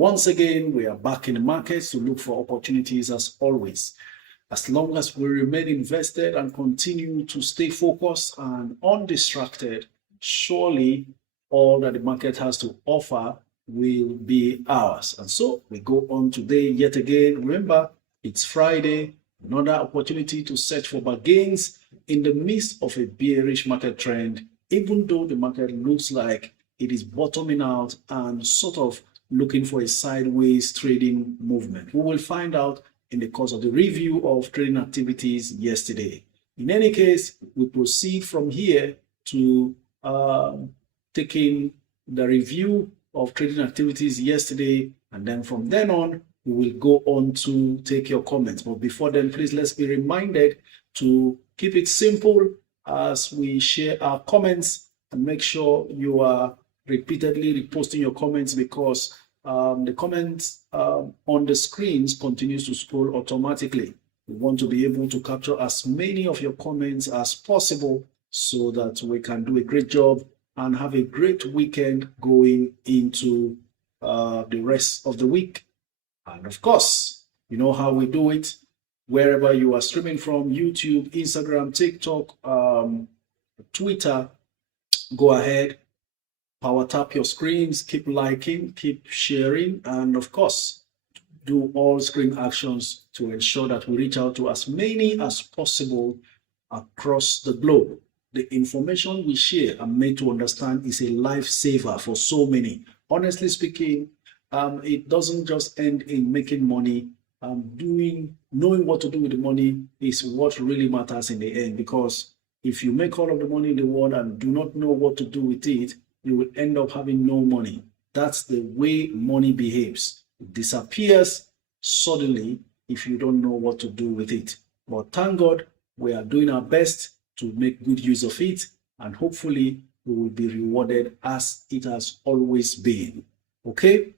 once again, we are back in the markets to look for opportunities as always. As long as we remain invested and continue to stay focused and undistracted, surely all that the market has to offer will be ours. And so we go on today yet again. Remember, it's Friday, another opportunity to search for bargains in the midst of a bearish market trend, even though the market looks like it is bottoming out and sort of looking for a sideways trading movement. We will find out in the course of the review of trading activities yesterday. In any case, we proceed from here to taking the review of trading activities yesterday, and then from then on, we will go on to take your comments. But before then, please let's be reminded to keep it simple as we share our comments, and make sure you are repeatedly reposting your comments, because the comments on the screens continues to scroll automatically. We want to be able to capture as many of your comments as possible so that we can do a great job and have a great weekend going into the rest of the week. And of course, you know how we do it. Wherever you are streaming from, YouTube, Instagram, TikTok, Twitter, go ahead, power tap your screens, keep liking, keep sharing, and of course, do all screen actions to ensure that we reach out to as many as possible across the globe. The information we share and made to understand is a lifesaver for so many. Honestly speaking, it doesn't just end in making money. Knowing what to do with the money is what really matters in the end, because if you make all of the money in the world and do not know what to do with it, you will end up having no money. That's the way money behaves. It disappears suddenly if you don't know what to do with it. But thank God, we are doing our best to make good use of it, and hopefully we will be rewarded as it has always been. Okay?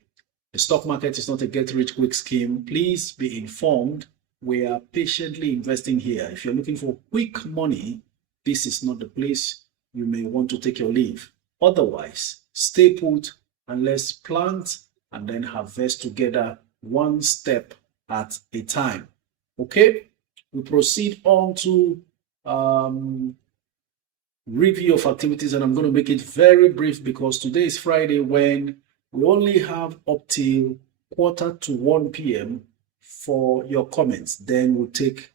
The stock market is not a get-rich-quick scheme. Please be informed. We are patiently investing here. If you're looking for quick money, this is not the place. You may want to take your leave. Otherwise, stay put and let's plant and then harvest together, one step at a time. Okay? We proceed on to review of activities, and I'm going to make it very brief because today is Friday, when we only have up till 1:45 p.m. for your comments. Then we'll take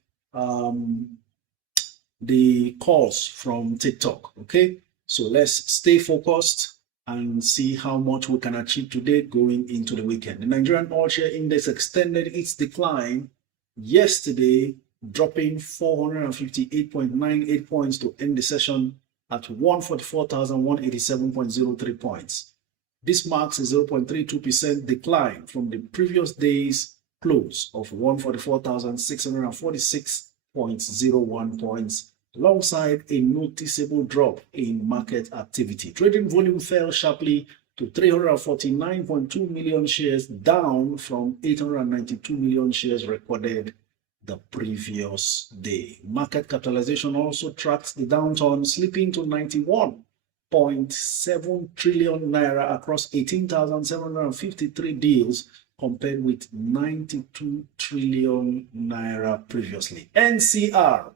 the calls from TikTok. Okay, so let's stay focused and see how much we can achieve today going into the weekend. The Nigerian All Share Index extended its decline yesterday, dropping 458.98 points to end the session at 144,187.03 points. This marks a 0.32% decline from the previous day's close of 144,646.01 points, alongside a noticeable drop in market activity. Trading volume fell sharply to 349.2 million shares, down from 892 million shares recorded the previous day. Market capitalization also tracked the downturn, slipping to 91.7 trillion naira across 18,753 deals, compared with 92 trillion naira previously. NCR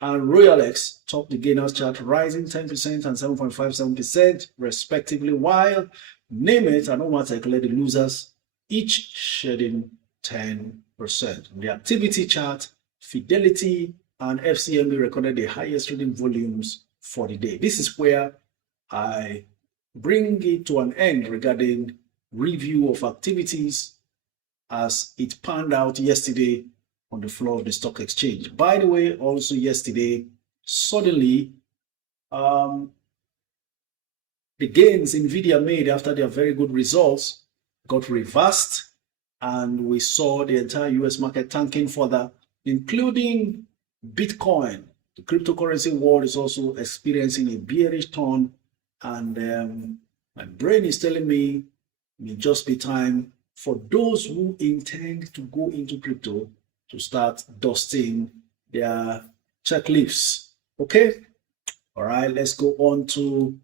and Royalex topped the gainers chart, rising 10% and 7.57% respectively, while Name It and Omatek led the losers, each shedding 10%. On the activity chart, Fidelity and FCMB recorded the highest trading volumes for the day. This is where I bring it to an end regarding review of activities as it panned out yesterday on the floor of the stock exchange. By the way, also yesterday, suddenly the gains Nvidia made after their very good results got reversed, and we saw the entire US market tanking further, including Bitcoin. The cryptocurrency world is also experiencing a bearish turn, and my brain is telling me it may just be time for those who intend to go into crypto to start dusting their checklists. Okay? All right, let's go on to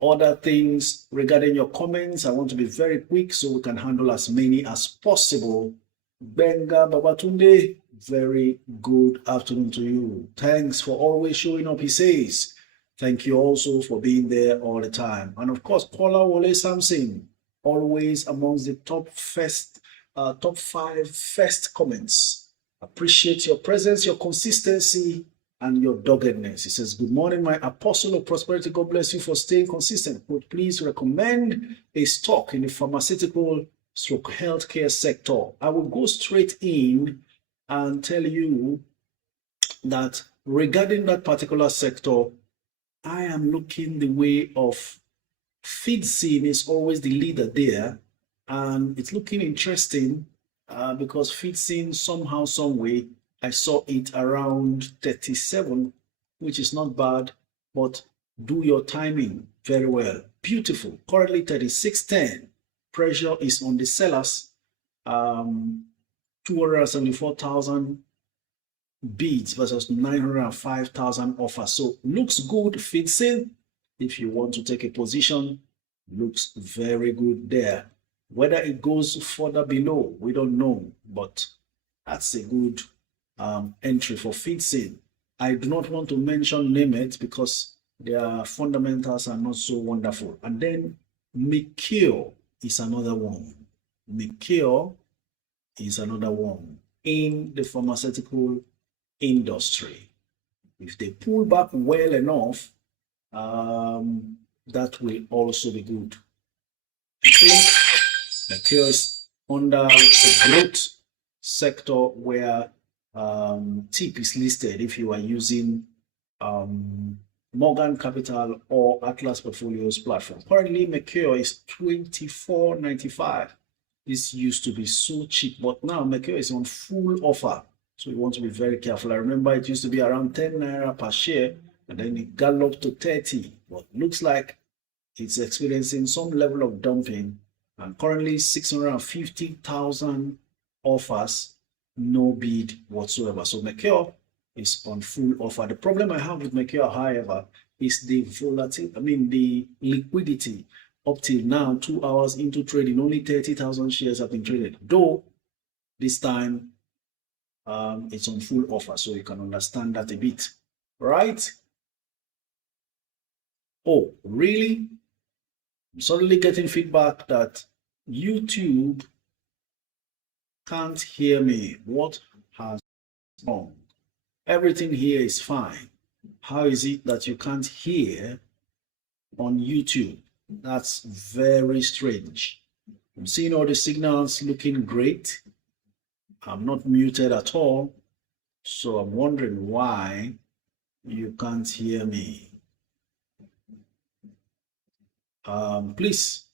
other things regarding your comments. I want to be very quick so we can handle as many as possible. Benga Babatunde, very good afternoon to you. Thanks for always showing up, he says. Thank you also for being there all the time. And of course, Paula Wole Samson, always amongst the top 5 first comments. Appreciate your presence, your consistency, and your doggedness. He says, good morning, my apostle of prosperity. God bless you for staying consistent. Would please recommend a stock in the pharmaceutical stroke healthcare sector? I will go straight in and tell you that regarding that particular sector, I am looking the way of FeedSyn is always the leader there, and it's looking interesting because FeedSyn somehow, some way, I saw it around 37, which is not bad, but do your timing very well. Beautiful. Currently 36.10. Pressure is on the sellers. 274,000 bids versus 905,000 offers. So looks good. FeedSyn, if you want to take a position, looks very good there. Whether it goes further below, we don't know, but that's a good entry for FeedSyn. I do not want to mention Nemet because their fundamentals are not so wonderful. And then Mikio is another one. Mikio is another one in the pharmaceutical industry. If they pull back well enough, that will also be good. Mikio is under the growth sector where TIP is listed if you are using Morgan Capital or Atlas Portfolios platform. Currently, Mikio is $24.95. This used to be so cheap, but now Mikio is on full offer. So you want to be very careful. I remember it used to be around 10 naira per share, and then it galloped to 30. But looks like it's experiencing some level of dumping, and currently 650,000 offers, no bid whatsoever. So Mikio is on full offer. The problem I have with Mikio, however, is the volatility, the liquidity. Up till now, 2 hours into trading, only 30,000 shares have been traded. Though this time it's on full offer, so you can understand that a bit, right? Oh, really? I'm suddenly getting feedback that YouTube can't hear me. What has wrong? Everything here is fine. How is it that you can't hear on YouTube? That's very strange. I'm seeing all the signals looking great. I'm not muted at all. So I'm wondering why you can't hear me. Please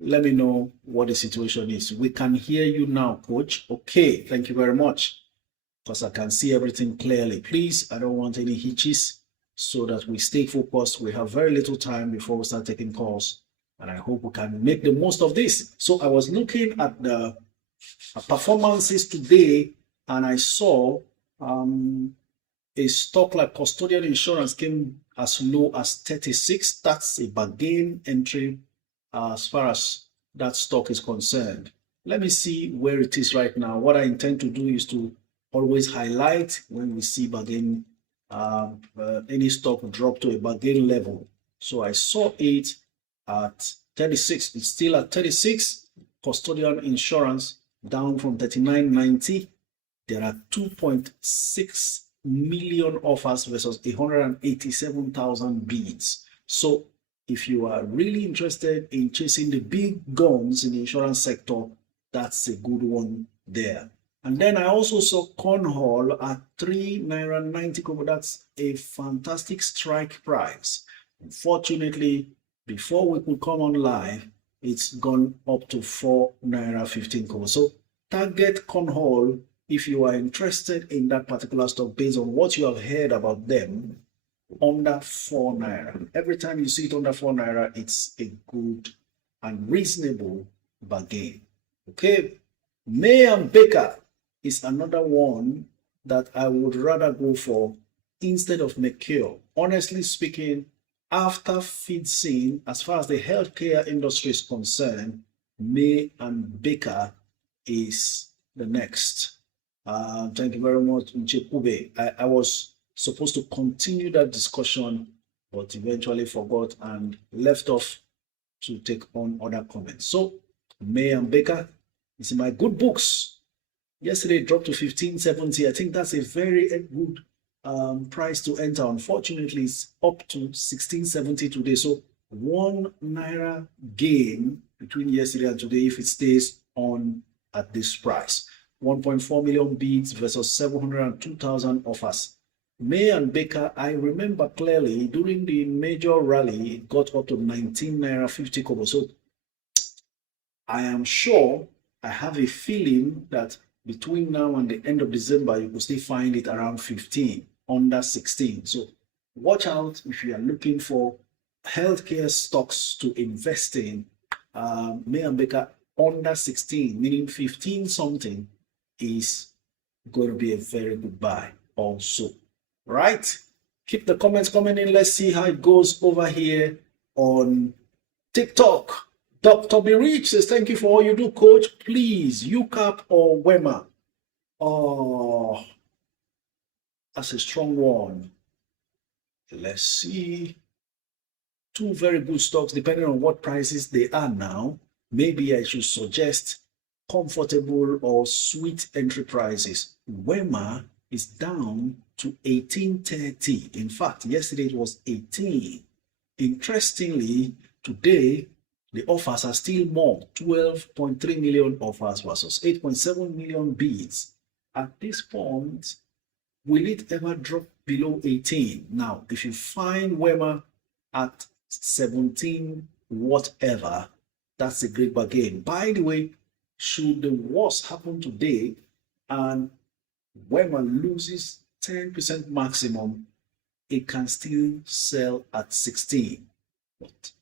let me know what the situation is. We can hear you now, Coach. Okay, thank you very much. Because I can see everything clearly. Please, I don't want any hitches so that we stay focused. We have very little time before we start taking calls, and I hope we can make the most of this. So I was looking at the performances today, and I saw a stock like Custodian Insurance came as low as 36. That's a bargain entry as far as that stock is concerned. Let me see where it is right now. What I intend to do is to always highlight when we see bargain, any stock drop to a bargain level. So I saw it at 36. It's still at 36. Custodian Insurance down from 39.90. There are 2.6 million offers versus 187,000 bids. So if you are really interested in chasing the big guns in the insurance sector, that's a good one there. And then I also saw Cornhall at 3.90 naira. That's a fantastic strike price. Unfortunately, before we could come on live, it's gone up to 4.15 naira. So target Cornhall if you are interested in that particular stock based on what you have heard about them under 4 naira. Every time you see it under 4 naira, it's a good and reasonable bargain. Okay, May and Baker is another one that I would rather go for instead of Mikio. Honestly speaking, after feeding, as far as the healthcare industry is concerned, May and Baker is the next. Thank you very much, Nchekube. I was supposed to continue that discussion, but eventually forgot and left off to take on other comments. So, May and Baker is in my good books. Yesterday it dropped to 1570. I think that's a very good price to enter. Unfortunately, it's up to 1670 today. So, 1 naira gain between yesterday and today if it stays on at this price. 1.4 million bids versus 702,000 offers. May and Baker, I remember clearly during the major rally, it got up to 19 naira 50 kobo. So I am sure, I have a feeling that between now and the end of December, you will still find it around 15, under 16. So watch out if you are looking for healthcare stocks to invest in. May and Baker under 16, meaning 15 something, is going to be a very good buy also. Right? Keep the comments coming in. Let's see how it goes over here on TikTok. Dr. B Rich says, thank you for all you do, coach. Please, UCAP or WEMA? Oh, that's a strong one. Let's see. Two very good stocks, depending on what prices they are now. Maybe I should suggest comfortable or sweet entry prices. WEMA is down to 1830. In fact, yesterday it was 18. Interestingly, today the offers are still more, 12.3 million offers versus 8.7 million bids. At this point, will it ever drop below 18? Now, if you find WEMA at 17 whatever, that's a great bargain. By the way, should the worst happen today and WEMA loses 10% maximum, it can still sell at 16. But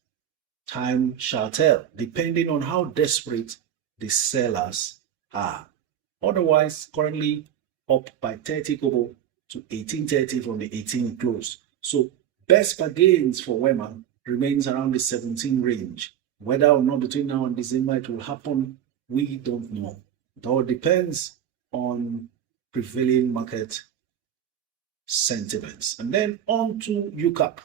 time shall tell, depending on how desperate the sellers are. Otherwise, currently up by 30 kobo to 1830 from the 18 close. So best bargains for WEMA remains around the 17 range. Whether or not between now and December it will happen, we don't know. It all depends on prevailing market sentiments. And then on to UCAP.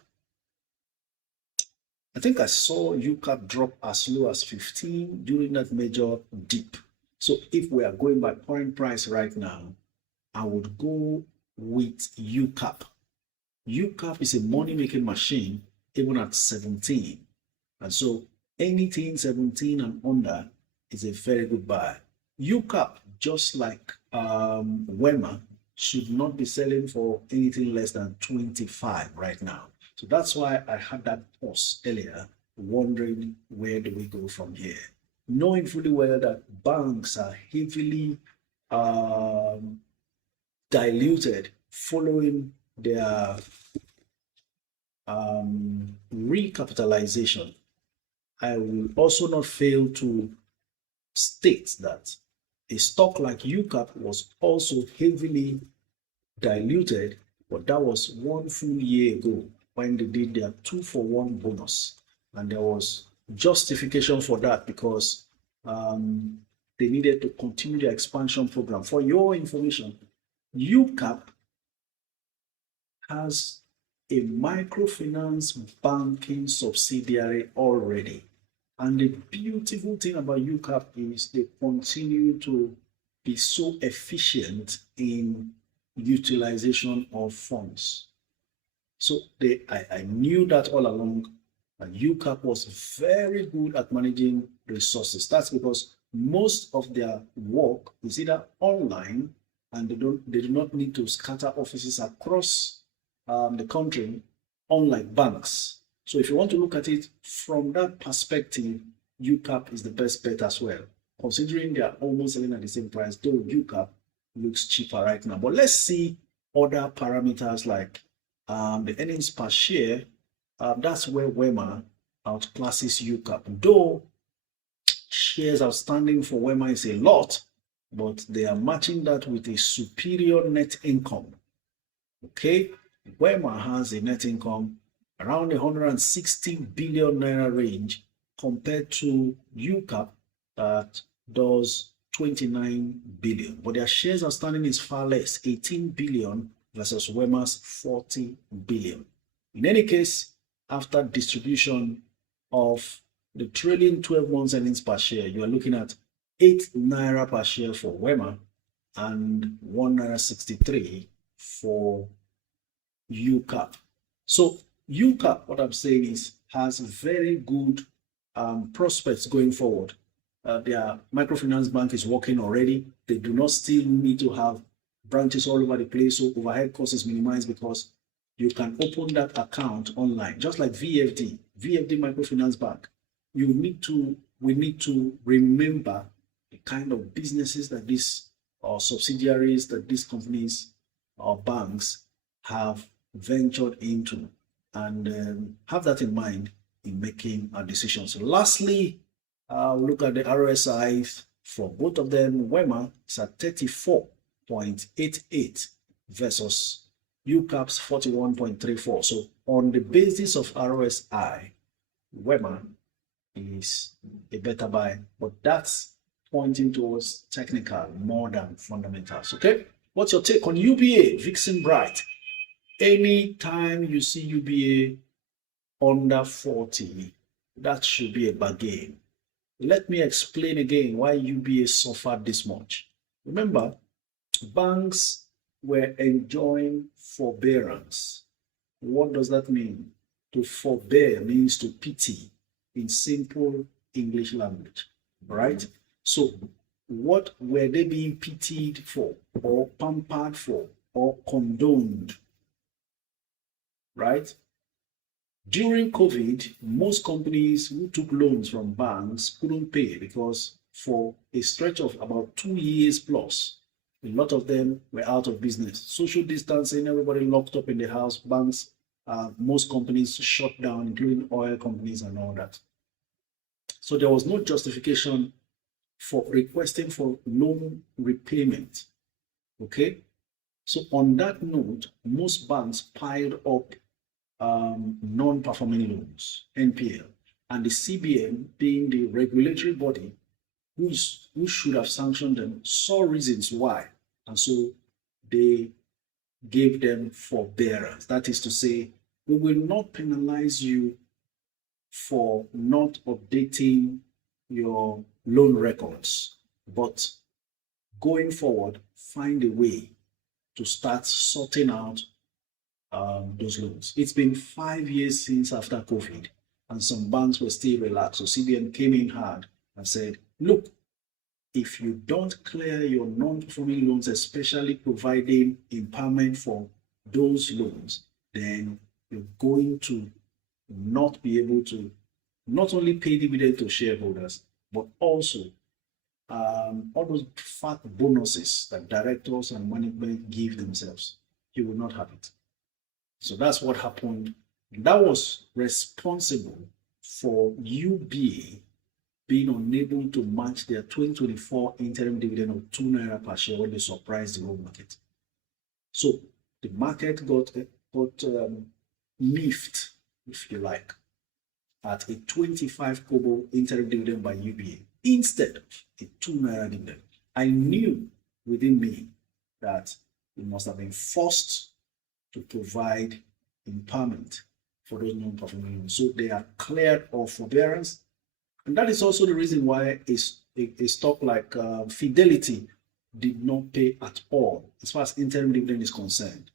I think I saw UCAP drop as low as 15 during that major dip. So if we are going by current price right now, I would go with UCAP. UCAP is a money-making machine even at 17. And so anything 17 and under is a very good buy. UCAP, just like WEMA, should not be selling for anything less than 25 right now. So that's why I had that pause earlier, wondering where do we go from here. Knowing fully well that banks are heavily diluted following their recapitalization. I will also not fail to state that a stock like UCAP was also heavily diluted, but that was 1 full year ago when they did their 2-for-1 bonus. And there was justification for that because they needed to continue their expansion program. For your information, UCAP has a microfinance banking subsidiary already. And the beautiful thing about UCAP is they continue to be so efficient in utilization of funds. So I knew that all along, and UCAP was very good at managing resources. That's because most of their work is either online and they do not need to scatter offices across the country, unlike banks. So if you want to look at it from that perspective, UCAP is the best bet as well, considering they are almost selling at the same price, though UCAP looks cheaper right now. But let's see other parameters like the earnings per share. That's where WEMA outclasses UCAP. Though shares outstanding for WEMA is a lot, but they are matching that with a superior net income. Okay, WEMA has a net income around 160 billion naira range compared to UCAP that does 29 billion. But their shares outstanding is far less, 18 billion versus Wema's 40 billion. In any case, after distribution of the trailing 12 months earnings per share, you are looking at 8 naira per share for Wema and 1 naira 63 for UCAP. So UCAP, what I'm saying is, has very good prospects going forward. Their microfinance bank is working already. They do not still need to have branches all over the place, so overhead cost is minimized because you can open that account online, just like VFD Microfinance Bank. We need to remember the kind of businesses that these subsidiaries, that these companies or banks have ventured into, and have that in mind in making our decisions. Lastly, look at the RSI for both of them. Wema is at 34.88 versus UCAP's 41.34. So on the basis of RSI, Wema is a better buy, but that's pointing towards technical more than fundamentals. Okay, what's your take on UBA, Vixen Bright? Anytime you see UBA under 40, that should be a bargain. Let me explain again why UBA suffered this much. Remember, banks were enjoying forbearance. What does that mean? To forbear means to pity in simple English language, right? So what were they being pitied for, or pampered for, or condoned, right? During COVID, most companies who took loans from banks couldn't pay because for a stretch of about 2 years plus, a lot of them were out of business. Social distancing, everybody locked up in the house, banks, most companies shut down, including oil companies and all that. So there was no justification for requesting for loan repayment, okay? So on that note, most banks piled up non-performing loans, NPL, and the CBN, being the regulatory body who should have sanctioned them, saw reasons why, and so they gave them forbearance. That is to say, we will not penalize you for not updating your loan records, but going forward, find a way to start sorting out those loans. It's been 5 years since after COVID, and some banks were still relaxed. So CBN came in hard and said, look, if you don't clear your non-performing loans, especially providing impairment for those loans, then you're going to not be able to not only pay dividend to shareholders, but also all those fat bonuses that directors and management give themselves. You will not have it. So that's what happened. That was responsible for UBA being unable to match their 2024 interim dividend of 2 naira per share when they surprised the whole market. So the market got miffed, if you like, at a 25 kobo interim dividend by UBA instead of a 2 naira dividend. I knew within me that it must have been forced to provide impairment for those non-performing loans. So they are cleared of forbearance. And that is also the reason why a stock like Fidelity did not pay at all as far as interim dividend is concerned.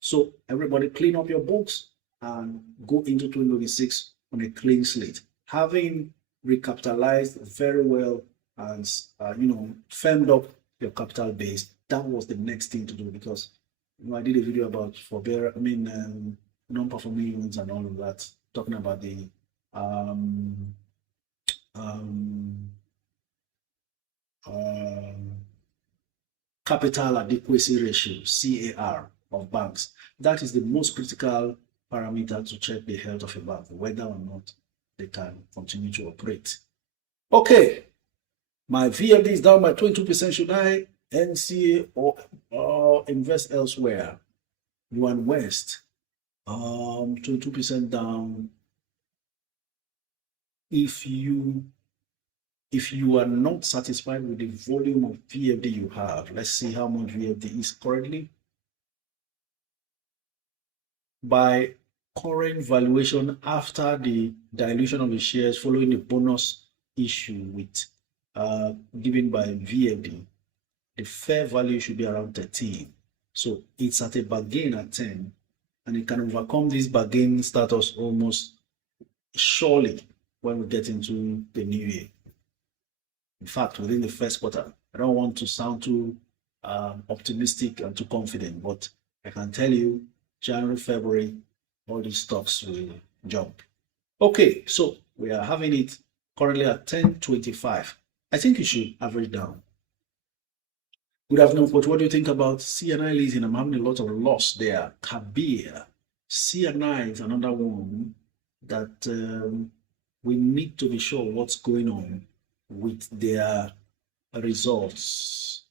So everybody clean up your books and go into 2026 on a clean slate, having recapitalized very well and firmed up your capital base. That was the next thing to do, because I did a video about non-performing loans and all of that, talking about the capital adequacy ratio, CAR, of banks. That is the most critical parameter to check the health of a bank, whether or not they can continue to operate. Okay, my VFD is down by 22%. Should I NCA or invest elsewhere? Yuan West 22% down. If you are not satisfied with the volume of VFD you have, let's see how much VFD is currently. By current valuation after the dilution of the shares following the bonus issue with given by VFD, the fair value should be around 13. So it's at a bargain at 10, and it can overcome this bargain status almost surely when we get into the new year. In fact, within the first quarter, I don't want to sound too optimistic and too confident, but I can tell you January, February, all these stocks will jump. Okay, so we are having it currently at 10.25. I think you should average down. Good afternoon, coach. What do you think about CNI leasing? I'm having a lot of loss there. Kabir. CNI is another one that we need to be sure what's going on with their results.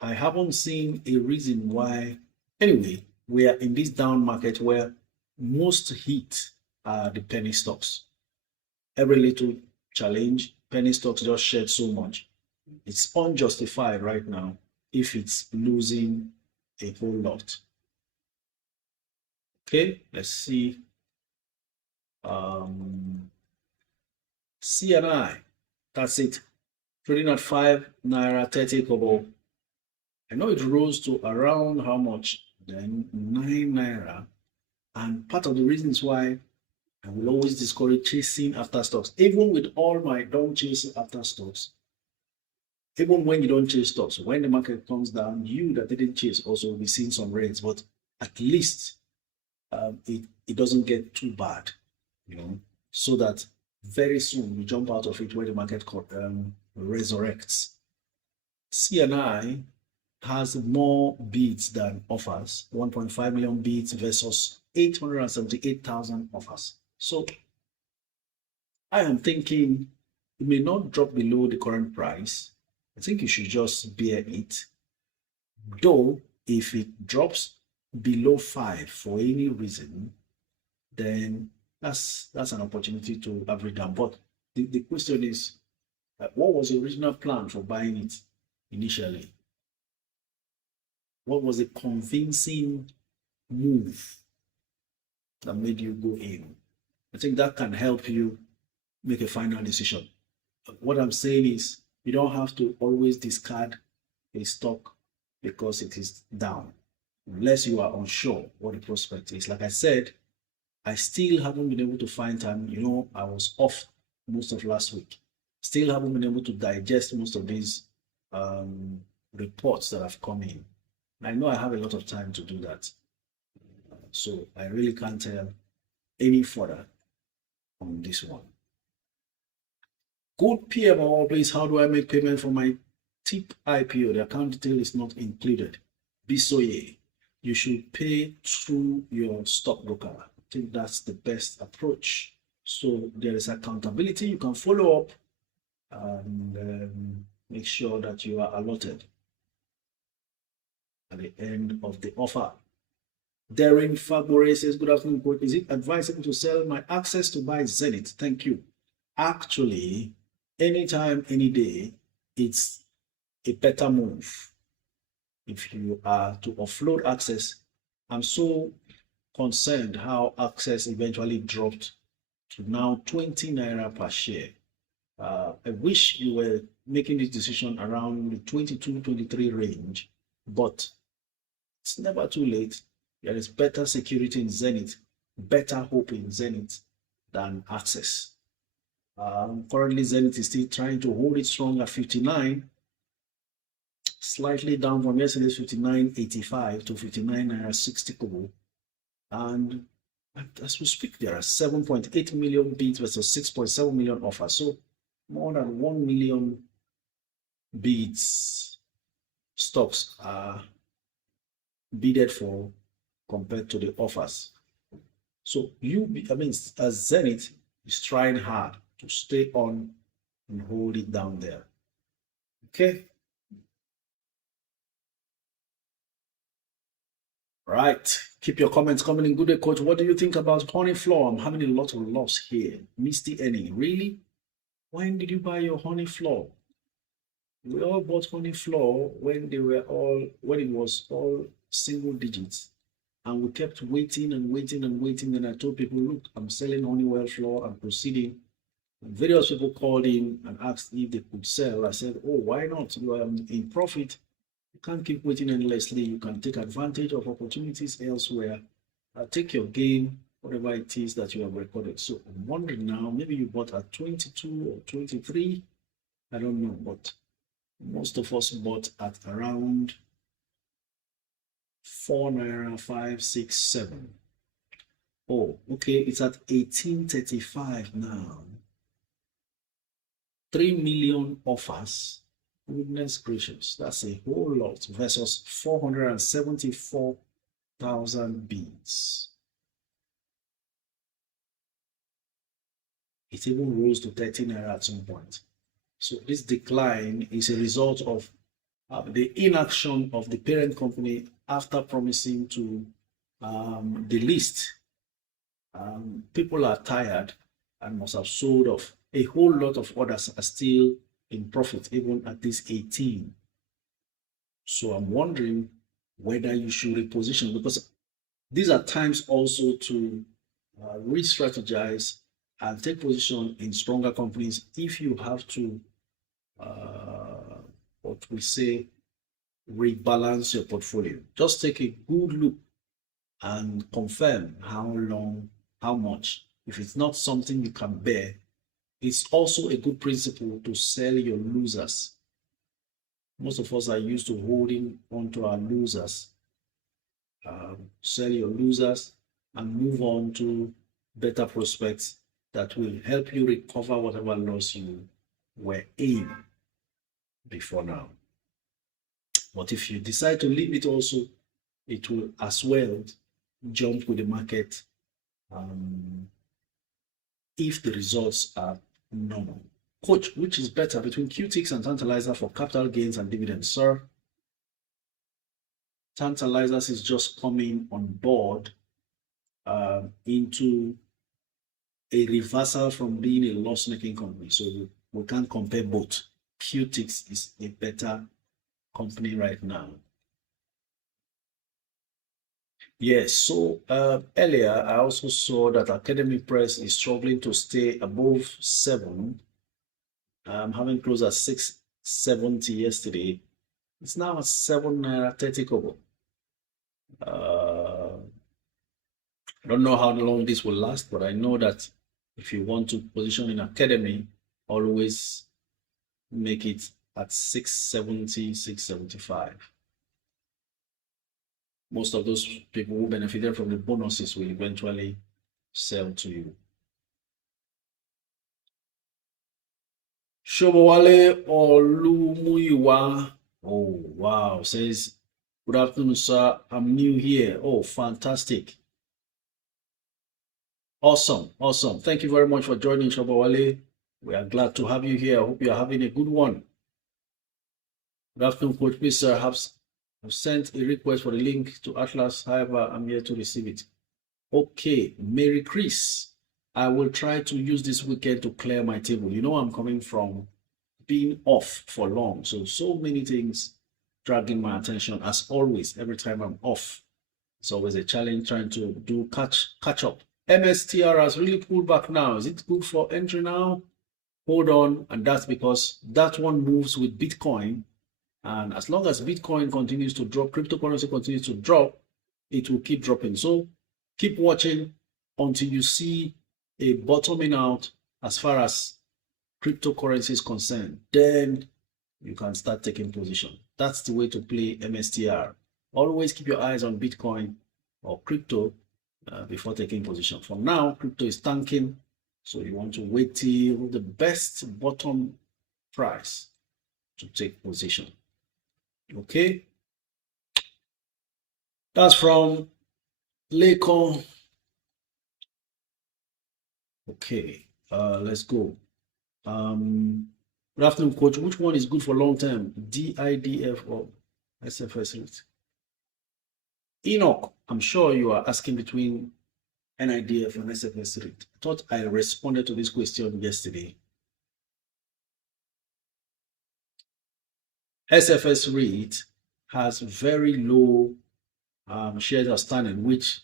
I haven't seen a reason why. Anyway, we are in this down market where most hit are the penny stocks. Every little challenge, penny stocks just shed so much. It's unjustified right now if it's losing a whole lot. Okay, let's see. CNI, that's it. Trading at 5 naira 30 kobo. I know it rose to around how much? Then 9 naira. And part of the reasons why I will always discourage chasing after stocks, even with all my don't chase after stocks. Even when you don't chase stocks, when the market comes down, you that didn't chase also will be seeing some rains, but at least it doesn't get too bad, so that very soon you jump out of it when the market resurrects. CNI has more bids than offers, 1.5 million bids versus 878,000 offers. So I am thinking it may not drop below the current price. I think you should just bear it. Though, if it drops below 5 for any reason, then that's an opportunity to average down. But the question is, what was the original plan for buying it initially? What was the convincing move that made you go in? I think that can help you make a final decision. What I'm saying is, you don't have to always discard a stock because it is down, unless you are unsure what the prospect is. Like I said, I still haven't been able to find time. I was off most of last week. Still haven't been able to digest most of these reports that have come in. I know I have a lot of time to do that. So I really can't tell any further on this one. Good PMO, please. How do I make payment for my TIP IPO? The account detail is not included. Bisoye, you should pay through your stockbroker. I think that's the best approach. So there is accountability. You can follow up and make sure that you are allotted at the end of the offer. Darren Fagbore says, good afternoon, coach. Is it advisable to sell my access to buy Zenith? Thank you. Actually, anytime, any day, it's a better move. If you are to offload access, I'm so concerned how access eventually dropped to now 20 naira per share. I wish you were making this decision around the 22, 23 range, but it's never too late. There is better security in Zenith, better hope in Zenith than access. Currently, Zenith is still trying to hold it strong at 59, slightly down from yesterday's 59.85 to 59.60 kobo. And as we speak, there are 7.8 million bids versus 6.7 million offers. So more than 1 million bids stocks are bidded for compared to the offers. So as Zenith is trying hard to stay on and hold it down there. Okay. All right. Keep your comments coming in. Good day, coach. What do you think about honey floor? I'm having a lot of loss here. Misty Annie, really? When did you buy your honey floor? We all bought honey floor when it was all single digits. And we kept waiting and waiting and waiting. And I told people, look, I'm selling Honeywell floor. I'm proceeding. And various people called in and asked if they could sell. I said, oh, why not? You are in profit. You can't keep waiting endlessly. You can take advantage of opportunities elsewhere. Take your gain, whatever it is that you have recorded. So I'm wondering now, maybe you bought at 22 or 23. I don't know, but most of us bought at around 4 naira, 5, 6, 7. Oh, okay, it's at 1835 now. 3 million offers. Goodness gracious, that's a whole lot versus 474,000 bids. It even rose to 13 naira at some point. So this decline is a result of the inaction of the parent company after promising to delist. People are tired and must have sold off. A whole lot of others are still in profit, even at this 18. So I'm wondering whether you should reposition, because these are times also to re-strategize and take position in stronger companies if you have to, what we say, rebalance your portfolio. Just take a good look and confirm how long, how much. If it's not something you can bear, it's also a good principle to sell your losers. Most of us are used to holding onto our losers. Sell your losers and move on to better prospects that will help you recover whatever loss you were in before now. But if you decide to leave it also, it will as well jump with the market if the results are normal. Coach, which is better between QTix and Tantalizer for capital gains and dividends, sir? Tantalizers is just coming on board into a reversal from being a loss-making company. So we can't compare both. QTix is a better company right now. Yes, so earlier I also saw that Academy Press is struggling to stay above 7. Having closed at 670 yesterday. It's now at 7.30 kobo. I don't know how long this will last, but I know that if you want to position in Academy, always make it at 670, 675. Most of those people who benefited from the bonuses will eventually sell to you. Shobowale Olumuyiwa, oh wow, says, good afternoon, sir. I'm new here. Oh, fantastic. Awesome, awesome. Thank you very much for joining, Shobowale. We are glad to have you here. I hope you are having a good one. Good afternoon, Coach. Please, sir, I've sent a request for the link to Atlas. However, I'm here to receive it. Okay, Merry Chris. I will try to use this weekend to clear my table. You know, I'm coming from being off for long. So many things dragging my attention, as always. Every time I'm off, it's always a challenge trying to do catch up. MSTR has really pulled back now. Is it good for entry now? Hold on. And that's because that one moves with Bitcoin. And as long as Bitcoin continues to drop, cryptocurrency continues to drop, it will keep dropping. So keep watching until you see a bottoming out as far as cryptocurrency is concerned. Then you can start taking position. That's the way to play MSTR. Always keep your eyes on Bitcoin or crypto before taking position. For now, crypto is tanking, so you want to wait till the best bottom price to take position. Okay, that's from Lakon. Okay, let's go. Good afternoon, Coach. Which one is good for long term? DIDF or SFS rate? Enoch, I'm sure you are asking between NIDF and SFS rate. I thought I responded to this question yesterday. SFS rate has very low shares outstanding, which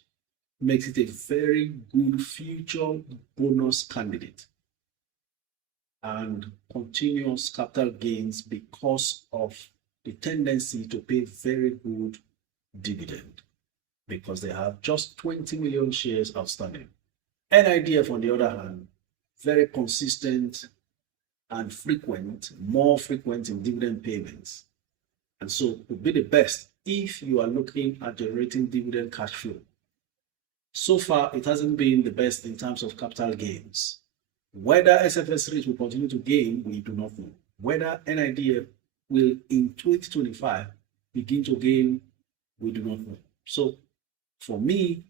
makes it a very good future bonus candidate and continuous capital gains because of the tendency to pay very good dividend because they have just 20 million shares outstanding. NIDF, on the other hand, very consistent and frequent, more frequent in dividend payments. And so it would be the best if you are looking at generating dividend cash flow. So far, it hasn't been the best in terms of capital gains. Whether SFS rate will continue to gain, we do not know. Whether NIDF will, in 2025, begin to gain, we do not know. So, for me,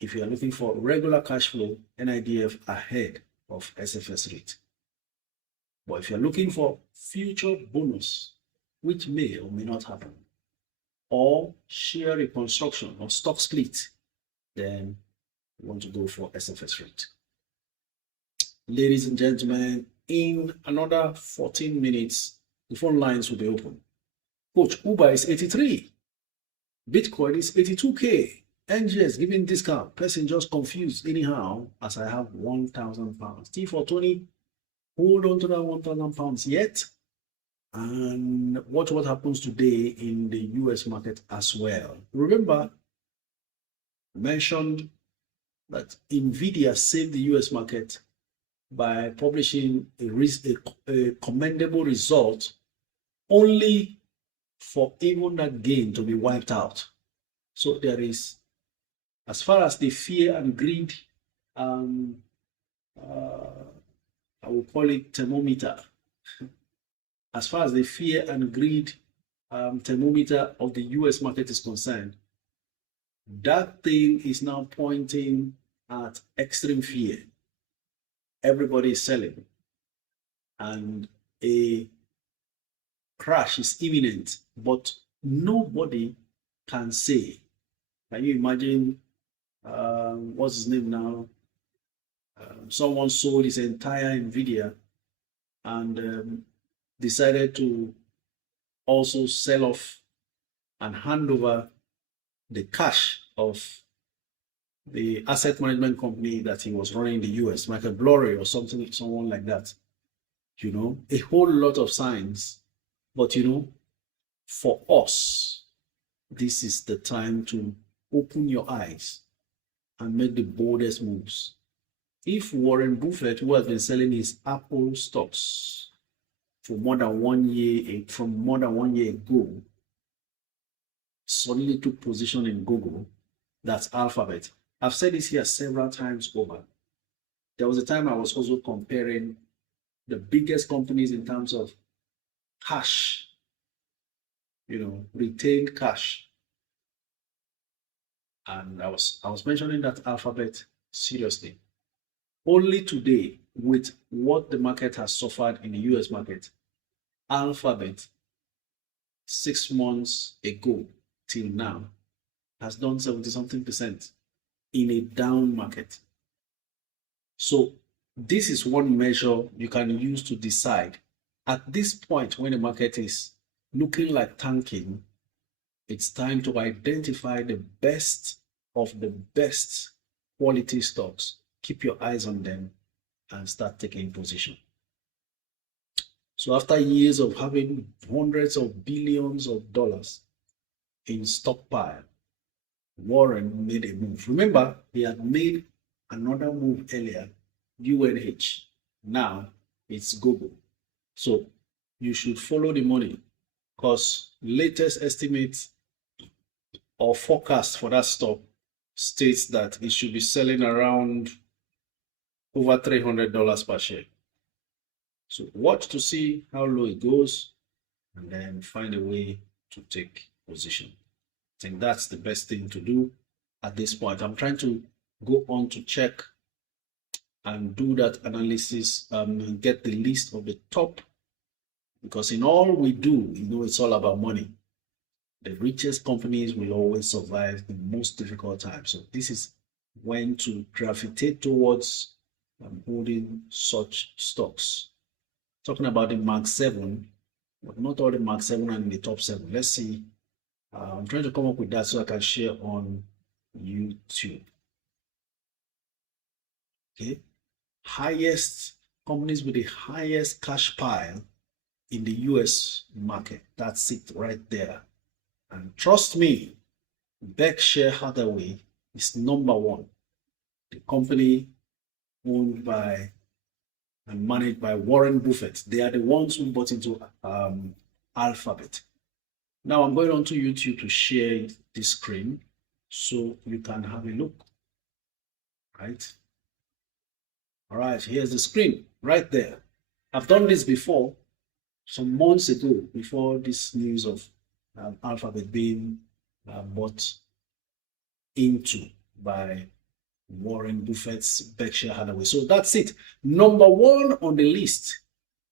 if you are looking for regular cash flow, NIDF ahead of SFS rate. But if you're looking for future bonus, which may or may not happen, or share reconstruction or stock split, then you want to go for SFS rate. Ladies and gentlemen, in another 14 minutes, the phone lines will be open. Coach, Uber is 83. Bitcoin is 82K. NGS giving discount. Person just confused anyhow as I have 1,000 pounds. T420, hold on to that 1,000 pounds yet. And watch what happens today in the US market as well. Remember, I mentioned that NVIDIA saved the US market by publishing a commendable result only for even that gain to be wiped out. So there is, as far as the fear and greed, I will call it thermometer. As far as the fear and greed thermometer of the US market is concerned, that thing is now pointing at extreme fear. Everybody is selling, and a crash is imminent, but nobody can say. Can you imagine what's his name now? Someone sold his entire NVIDIA and decided to also sell off and hand over the cash of the asset management company that he was running in the US, Michael Blurry or something, someone like that. You know, a whole lot of signs. But you know, for us, this is the time to open your eyes and make the boldest moves. If Warren Buffett, who has been selling his Apple stocks for more than 1 year, from more than 1 year ago, suddenly took position in Google, that's Alphabet. I've said this here several times over. There was a time I was also comparing the biggest companies in terms of cash, you know, retained cash. And I was mentioning that Alphabet seriously. Only today, with what the market has suffered in the US market, Alphabet 6 months ago till now has done 70-something% in a down market. So this is one measure you can use to decide at this point when the market is looking like tanking. It's time to identify the best of the best quality stocks. Keep your eyes on them and start taking position. So after years of having hundreds of billions of dollars in stockpile, Warren made a move. Remember, he had made another move earlier, UNH. Now it's Google. So you should follow the money because latest estimates or forecast for that stock states that it should be selling around over $300 per share. So watch to see how low it goes and then find a way to take position. I think that's the best thing to do at this point. I'm trying to go on to check and do that analysis and get the list of the top, because in all we do, you know, it's all about money. The richest companies will always survive the most difficult times. So this is when to gravitate towards holding such stocks. Talking about the Mark 7, but not all the Mark 7 and the top 7. Let's see. I'm trying to come up with that so I can share on YouTube. Okay. Highest companies with the highest cash pile in the US market. That's it right there. And trust me, Berkshire Hathaway is number one. The company owned by and managed by Warren Buffett. They are the ones who bought into Alphabet. Now I'm going on to YouTube to share this screen so you can have a look. Right? All right, here's the screen right there. I've done this before, some months ago, before this news of Alphabet being bought into by Warren Buffett's Berkshire Hathaway. So that's it. Number one on the list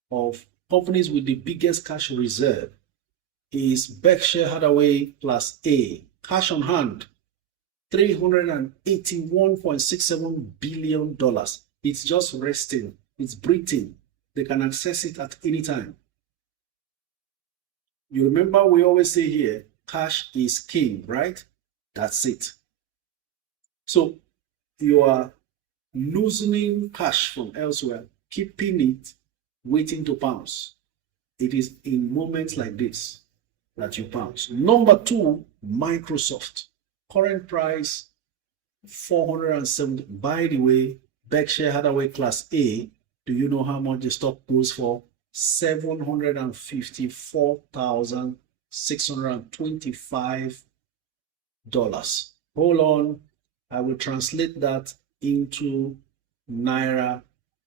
of companies with the biggest cash reserve is Berkshire Hathaway Class A. Cash on hand, $381.67 billion. It's just resting. It's breathing. They can access it at any time. You remember we always say here, cash is king, right? That's it. So you are loosening cash from elsewhere, keeping it, waiting to pounce. It is in moments like this that you pounce. Number two, Microsoft. Current price, 470. By the way, Berkshire Hathaway Class A, do you know how much the stock goes for? $754,625. Hold on, I will translate that into Naira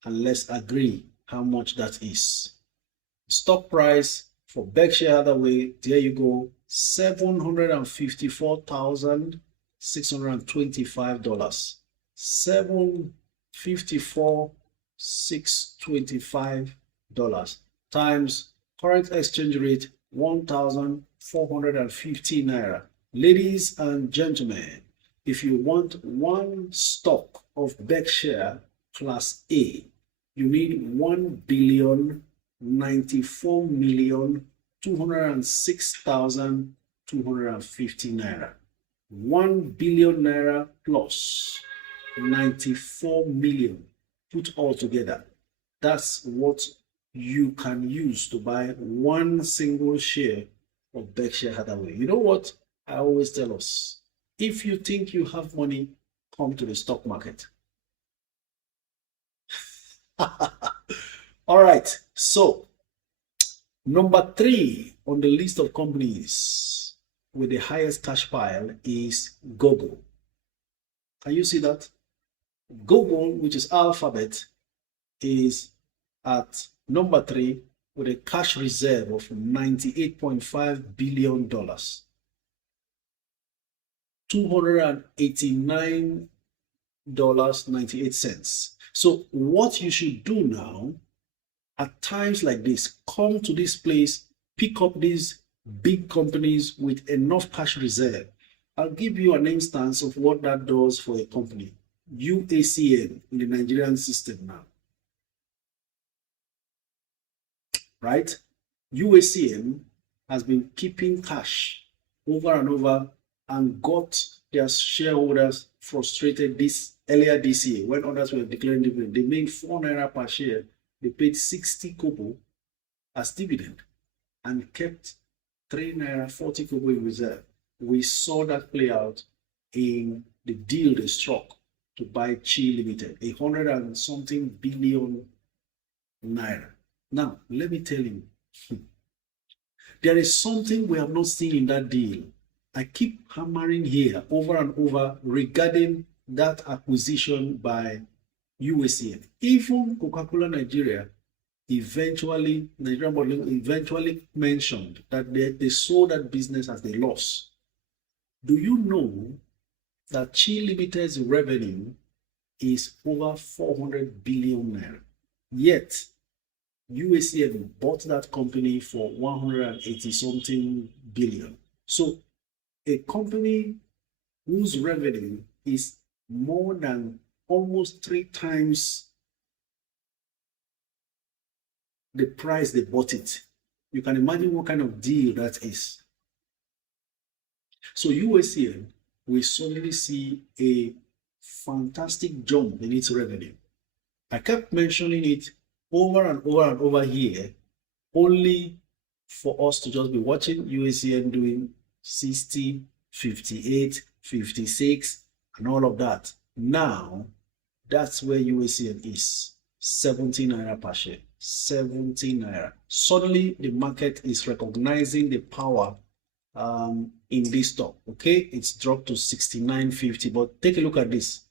and let's agree how much that is. Stock price for Berkshire Hathaway, there you go, $754,625. $754,625 times current exchange rate 1,450 Naira. Ladies and gentlemen, if you want one stock of Berkshire Class A, you need 1,094,206,250 Naira. 1 billion Naira plus 94 million put all together. That's what you can use to buy one single share of Berkshire Hathaway. You know what I always tell us? If you think you have money, come to the stock market. All right, so number three on the list of companies with the highest cash pile is Google. Can you see that? Google, which is Alphabet, is at number three with a cash reserve of $98.5 billion. $289.98. So what you should do now, at times like this, come to this place, pick up these big companies with enough cash reserve. I'll give you an instance of what that does for a company. UACN in the Nigerian system now. Right? UACN has been keeping cash over and over and got their shareholders frustrated earlier this year when others were declaring dividend. They made 4 Naira per share. They paid 60 kobo as dividend and kept 3 Naira 40 kobo in reserve. We saw that play out in the deal they struck to buy Chi Limited, 100 and something billion Naira. Now, let me tell you, there is something we have not seen in that deal. I keep hammering here over and over regarding that acquisition by UACN. Even Coca-Cola Nigeria eventually mentioned that they sold that business as a loss. Do you know that Chi Limited's revenue is over 400 billion Naira? Yet, UACN bought that company for 180 something billion. So a company whose revenue is more than almost 3 times the price they bought it, you can imagine what kind of deal that is. So UACN will suddenly see a fantastic jump in its revenue. I kept mentioning it over and over and over here, only for us to just be watching UACN doing 60, 58, 56, and all of that. Now, that's where UACN is, 70 naira per share, 70 naira. Suddenly, the market is recognizing the power in this stock. Okay, it's dropped to 69.50, but take a look at this.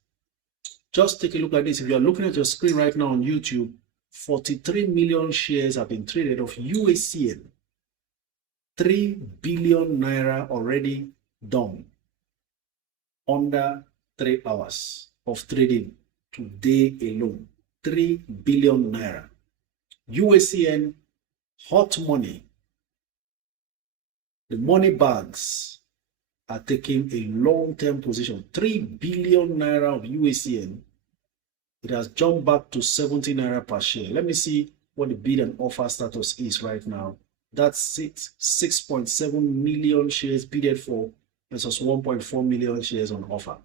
Just take a look at this. If you are looking at your screen right now on YouTube, 43 million shares have been traded of UACN. 3 billion naira already done under 3 hours of trading today alone. 3 billion naira. UACN, hot money. The money bags are taking a long-term position. 3 billion naira of UACN. It has jumped back to 70 naira per share. Let me see what the bid and offer status is right now. That's 6.7 million shares bidded for versus 1.4 million shares on offer.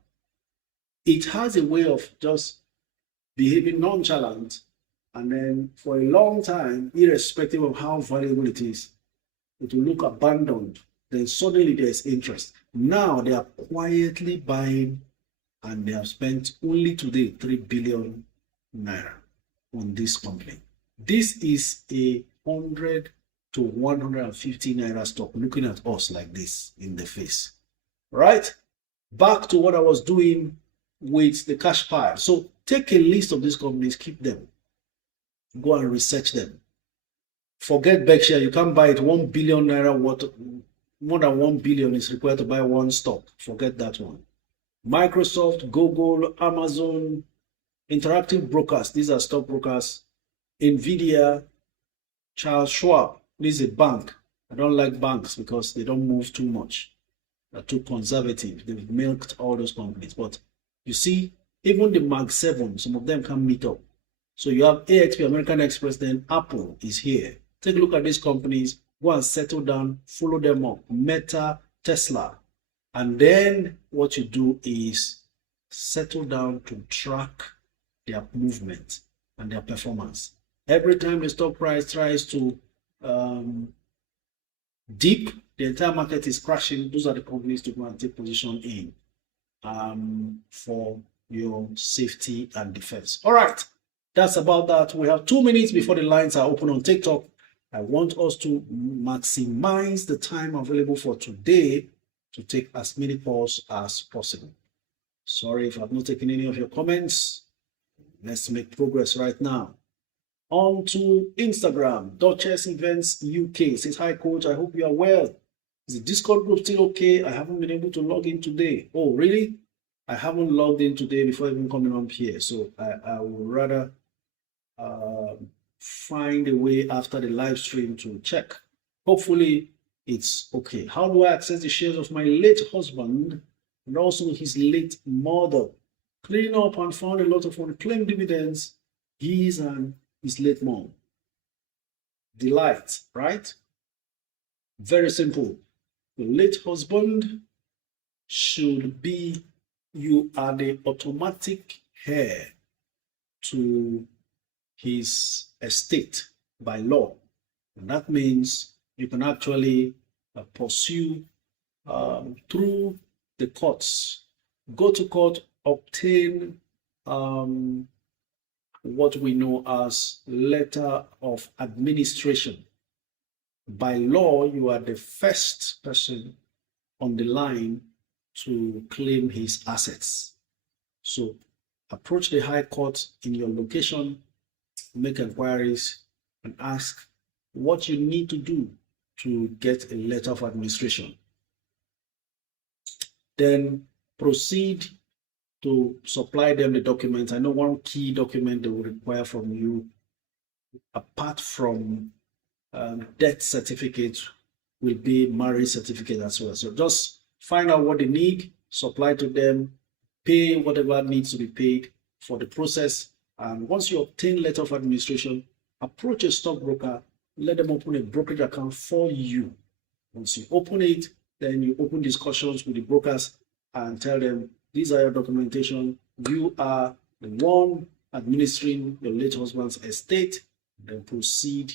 It has a way of just behaving nonchalant, and then for a long time, irrespective of how valuable it is, it will look abandoned. Then suddenly there's interest. Now they are quietly buying, and they have spent only today 3 billion naira on this company. This is a 100 to 150 naira stock looking at us like this in the face. Right? Back to what I was doing with the cash pile. So take a list of these companies, keep them. Go and research them. Forget Berkshire, you can't buy it. 1 billion naira worth, more than 1 billion is required to buy one stock. Forget that one. Microsoft, Google, Amazon, Interactive Brokers, these are stock brokers. Nvidia, Charles Schwab, this is a bank. I don't like banks because they don't move too much. They're too conservative. They've milked all those companies. But you see, even the Mag 7, some of them can meet up. So you have AXP, American Express, then Apple is here. Take a look at these companies, go and settle down, follow them up. Meta, Tesla. And then what you do is settle down to track their movement and their performance. Every time the stock price tries to dip, the entire market is crashing. Those are the companies to go and take position in for your safety and defense. All right, that's about that. We have 2 minutes before the lines are open on TikTok. I want us to maximize the time available for today to take as many calls as possible. Sorry if I've not taken any of your comments. Let's make progress right now. On to Instagram. Duchess Events UK says, hi coach, I hope you are well. Is the Discord group still okay? I haven't been able to log in today. Oh, really? I haven't logged in today before even coming up here. So I would rather find a way after the live stream to check. Hopefully it's okay. How do I access the shares of my late husband and also his late mother? Cleaning up and found a lot of unclaimed dividends. His and his late mom. Delight, right? Very simple. The late husband should be, you are the automatic heir to his estate by law. And that means you can actually pursue through the courts, go to court, obtain what we know as letter of administration. By law, you are the first person on the line to claim his assets. So approach the High Court in your location, make inquiries, and ask what you need to do to get a letter of administration. Then proceed to supply them the documents. I know one key document they will require from you, apart from death certificate, will be marriage certificate as well. So just find out what they need, supply to them, pay whatever needs to be paid for the process. And once you obtain letter of administration, approach a stockbroker, let them open a brokerage account for you. Once you open it, then you open discussions with the brokers and tell them, these are your documentation. You are the one administering your late husband's estate. Then proceed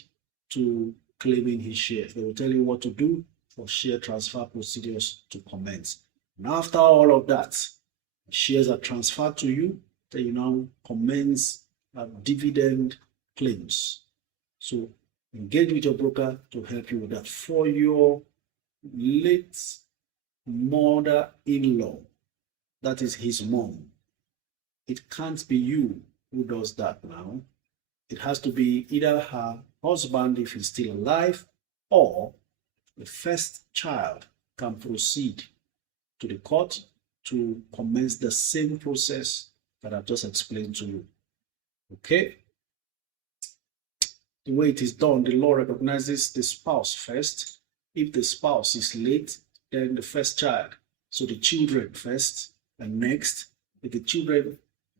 to claiming his shares. They will tell you what to do for share transfer procedures to commence. And after all of that, shares are transferred to you. Then you now commence dividend claims. So engage with your broker to help you with that. For your late mother-in-law, that is his mom, it can't be you who does that now. It has to be either her husband if he's still alive, or the first child can proceed to the court to commence the same process that I've just explained to you. Okay? The way it is done, the law recognizes the spouse first. If the spouse is late, then the first child. So the children first, and next, if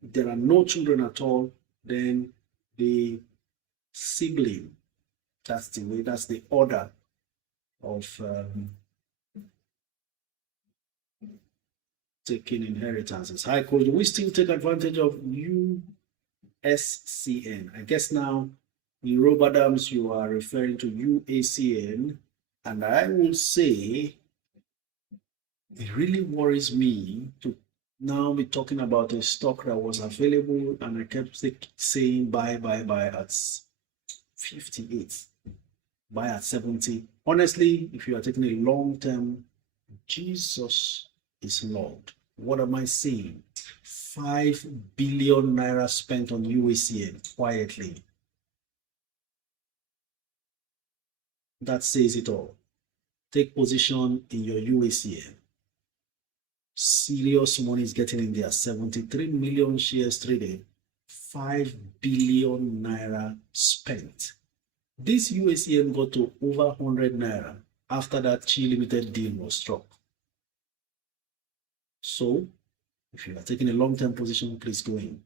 there are no children at all, then the sibling. That's the way, that's the order of taking inheritances. Hi, Coach. Do we still take advantage of UACN? I guess now in Robadams you are referring to UACN, and I will say it really worries me to now be talking about a stock that was available and I kept saying buy at 58, buy at 70. Honestly, if you are taking a long term, Jesus is Lord. What am I saying? 5 billion naira spent on UACN quietly. That says it all. Take position in your UACN. Serious money is getting in there. 73 million shares traded, 5 billion naira spent. This UACN got to over 100 naira after that Chi Limited deal was struck. So, if you are taking a long-term position, please go in.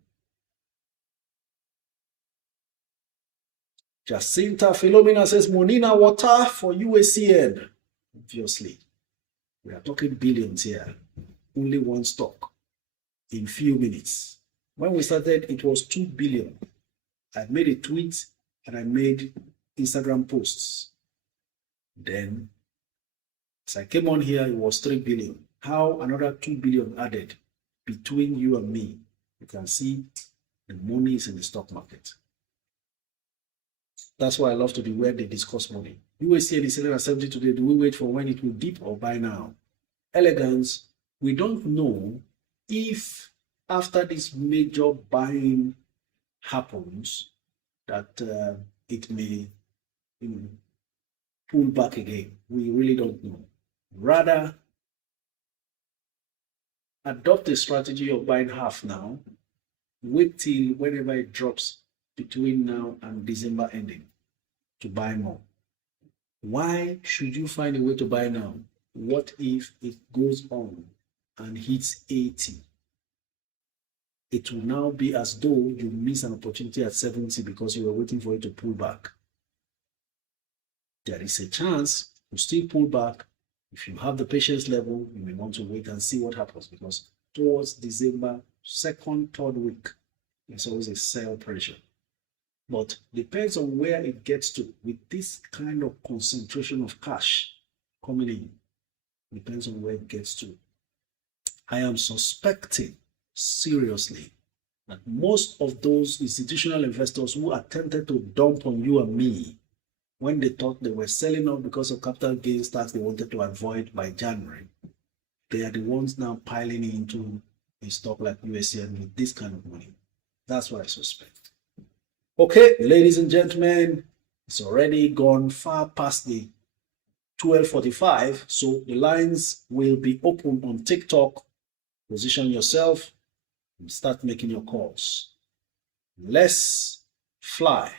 Jacinta Philomena says, Monina water for UACN. Obviously, we are talking billions here. Only one stock in few minutes. When we started, it was 2 billion. I made a tweet and I made Instagram posts. Then, as I came on here, it was 3 billion. How another 2 billion added between you and me? You can see the money is in the stock market. That's why I love to be where they discuss money. UACN is selling at 70 today. Do we wait for when it will dip or buy now? Elegance. We don't know if after this major buying happens that it may pull back again. We really don't know. Rather, adopt a strategy of buying half now. Wait till whenever it drops between now and December ending to buy more. Why should you find a way to buy now? What if it goes on and hits 80? It will now be as though you miss an opportunity at 70 because you were waiting for it to pull back. There is a chance to still pull back. If you have the patience level, you may want to wait and see what happens, because towards December, second, third week, there's always a sell pressure. But depends on where it gets to with this kind of concentration of cash coming in. Depends on where it gets to. I am suspecting seriously that most of those institutional investors who attempted to dump on you and me when they thought they were selling off because of capital gains tax they wanted to avoid by January, they are the ones now piling into a stock like UACN with this kind of money. That's what I suspect. Okay, ladies and gentlemen, it's already gone far past the 12:45, so the lines will be open on TikTok. Position yourself and start making your calls. Let's fly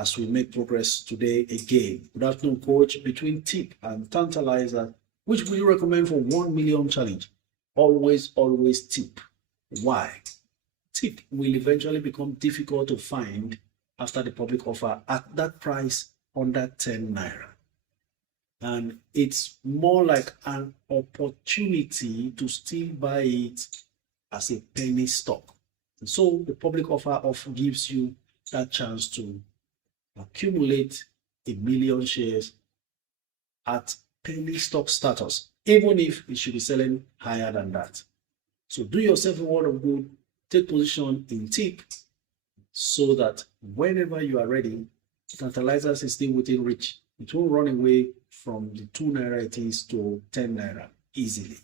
as we make progress today again. Good afternoon, coach. Between tip and tantalizer, which will you recommend for 1 million challenge? Always tip. Why? Tip will eventually become difficult to find after the public offer at that price under 10 naira. And it's more like an opportunity to still buy it as a penny stock. And so the public offer gives you that chance to accumulate 1 million shares at penny stock status, even if it should be selling higher than that. So do yourself a world of good, take position in tip so that whenever you are ready, Tantalizers is still within reach. It won't run away from the 2 naira it is to 10 naira easily.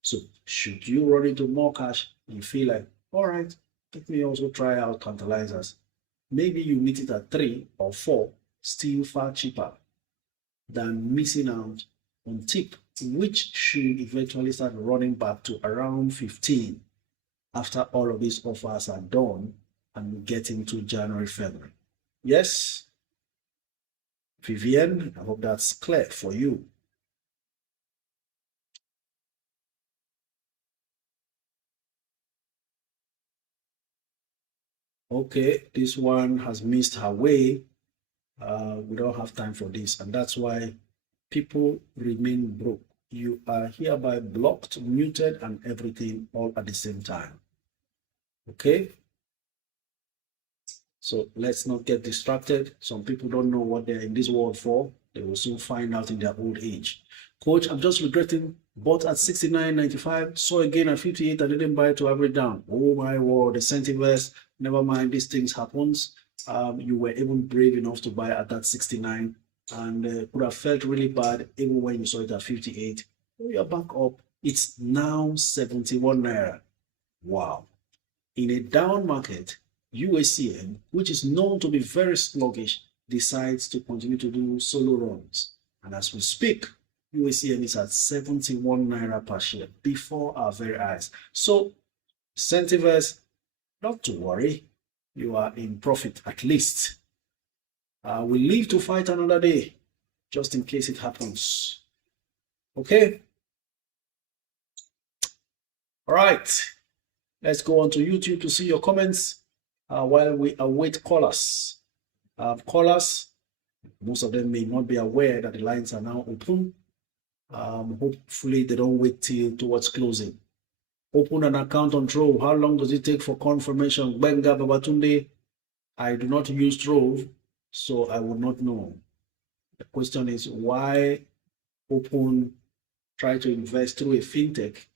So should you run into more cash, you feel like, all right, let me also try out Tantalizers. Maybe you meet it at 3 or 4, still far cheaper than missing out on tip, which should eventually start running back to around 15 after all of these offers are done and we get into January, February. Yes, Vivian, I hope that's clear for you. Okay, this one has missed her way. We don't have time for this, and that's why people remain broke. You are hereby blocked, muted, and everything all at the same time. Okay? So let's not get distracted. Some people don't know what they're in this world for. They will soon find out in their old age. Coach, I'm just regretting, bought at 69.95, saw again at 58, I didn't buy to average down. Oh my word, the Centiverse, never mind, these things happens. You were even brave enough to buy at that 69 and could have felt really bad even when you saw it at 58. You're back up. It's now 71 naira. Wow. In a down market, UACN, which is known to be very sluggish, decides to continue to do solo runs. And as we speak, UACN is at 71 naira per share before our very eyes. So, Centiverse, not to worry, you are in profit at least. We live to fight another day, just in case it happens. Okay? All right. Let's go on to YouTube to see your comments while we await callers. Callers, most of them may not be aware that the lines are now open. Hopefully, they don't wait till towards closing. Open an account on Trove. How long does it take for confirmation? Benga Babatunde, I do not use Trove, so I will not know. The question is, why open, try to invest through a fintech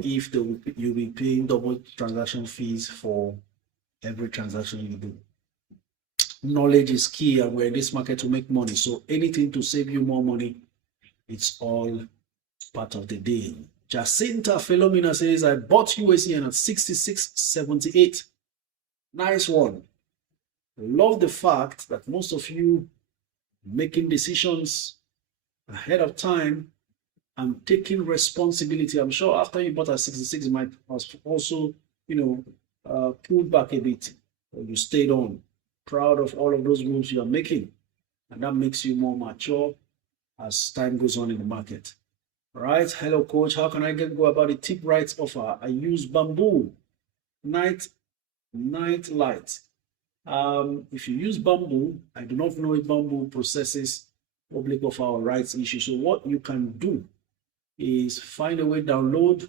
if you'll be paying double transaction fees for every transaction you do? Knowledge is key, and we're in this market to make money. So anything to save you more money, it's all part of the deal. Jacinta Philomena says, I bought UACN at 66.78. Nice one. Love the fact that most of you making decisions ahead of time and taking responsibility. I'm sure after you bought at 66, you might also, pulled back a bit, or you stayed on. Proud of all of those moves you are making, and that makes you more mature as time goes on in the market. All right. Hello, coach. How can I go about the tip rights offer? I use bamboo night light. If you use bamboo, I do not know if bamboo processes public offer or rights issue. So what you can do is find a way, download,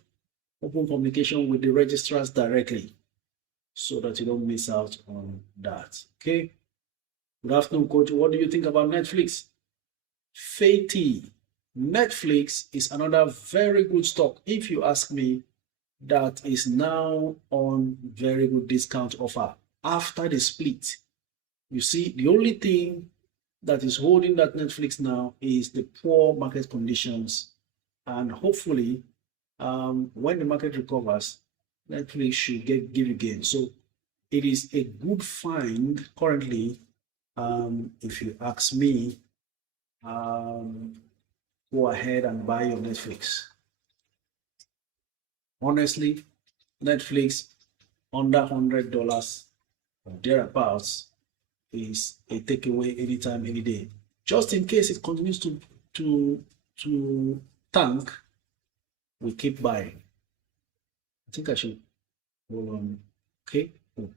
open communication with the registrars directly so that you don't miss out on that. Okay. Good afternoon, coach. What do you think about Netflix? Fatty. Netflix is another very good stock, if you ask me, that is now on very good discount offer after the split. You see, the only thing that is holding that Netflix now is the poor market conditions, and hopefully when the market recovers, Netflix should give you gain. So it is a good find currently, if you ask me. Go ahead and buy your Netflix. Honestly, Netflix under $100 or thereabouts is a takeaway anytime, any day. Just in case it continues to tank, we keep buying. I think I should hold on. Okay. Oh,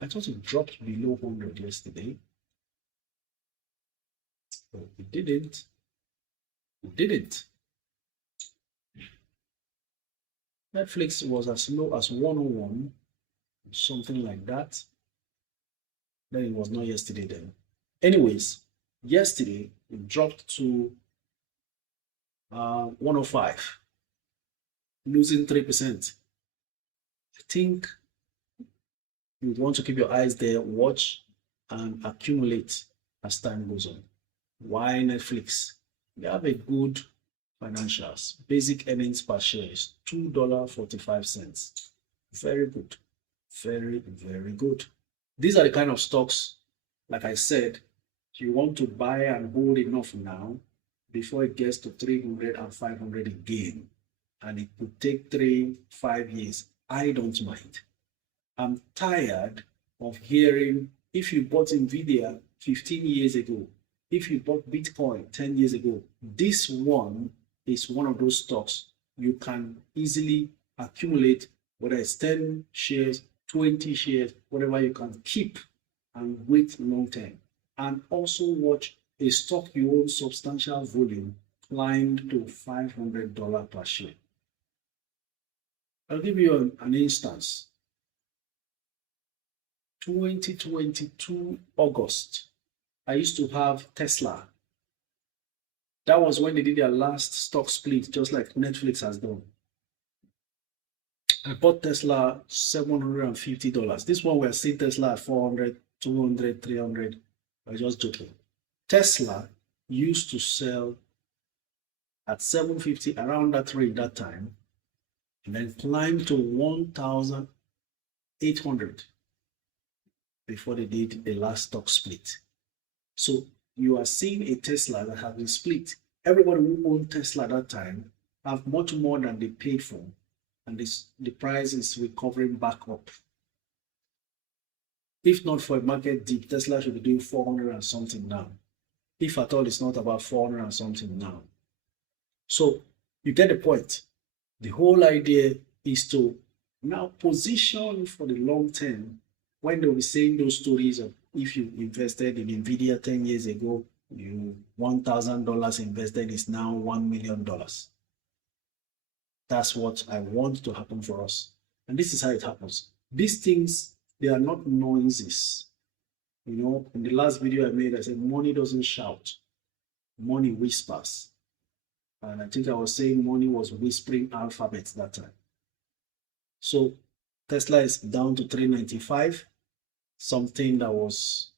I thought it dropped below 100 yesterday. Oh, it didn't. It didn't. Netflix was as low as 101, something like that. Then it was not yesterday then. Anyways, yesterday it dropped to 105, losing 3%. I think you want to keep your eyes there, watch and accumulate as time goes on. Why Netflix? They have a good financials. Basic earnings per share is $2.45. Very good. Very, very good. These are the kind of stocks, like I said, you want to buy and hold enough now before it gets to 300 and 500 again. And it could take 3-5 years. I don't mind. I'm tired of hearing if you bought Nvidia 15 years ago, if you bought Bitcoin 10 years ago, this one is one of those stocks you can easily accumulate, whether it's 10 shares, 20 shares, whatever you can keep and wait long term. And also watch a stock you own substantial volume climbed to $500 per share. I'll give you an instance. 2022 August, I used to have Tesla. That was when they did their last stock split, just like Netflix has done. I bought Tesla $750. This one we're seeing Tesla at 400, 200, 300. I'm just joking. Tesla used to sell at 750, around that rate that time, and then climbed to 1,800 before they did the last stock split. So you are seeing a Tesla that has been split. Everybody who owned Tesla at that time have much more than they paid for, and the price is recovering back up. If not for a market dip, Tesla should be doing 400 and something now. If at all, it's not about 400 and something now. So you get the point. The whole idea is to now position for the long term when they'll be saying those stories of if you invested in Nvidia 10 years ago, you $1,000 invested is now $1 million. That's what I want to happen for us. And this is how it happens. These things, they are not noises. You know, in the last video I made, I said money doesn't shout, money whispers. And I think I was saying money was whispering alphabets that time. So Tesla is down to 395, something that was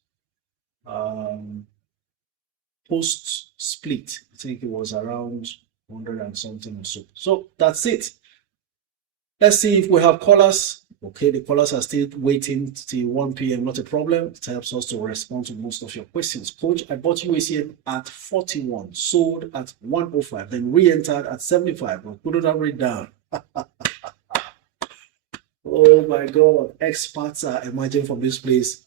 post split. I think it was around 100 and something or so. So that's it. Let's see if we have callers. Okay, the callers are still waiting till 1 p.m. Not a problem. It helps us to respond to most of your questions. Coach, I bought UACN at 41, sold at 105, then re-entered at 75, but put it average down. Oh my God, experts are emerging from this place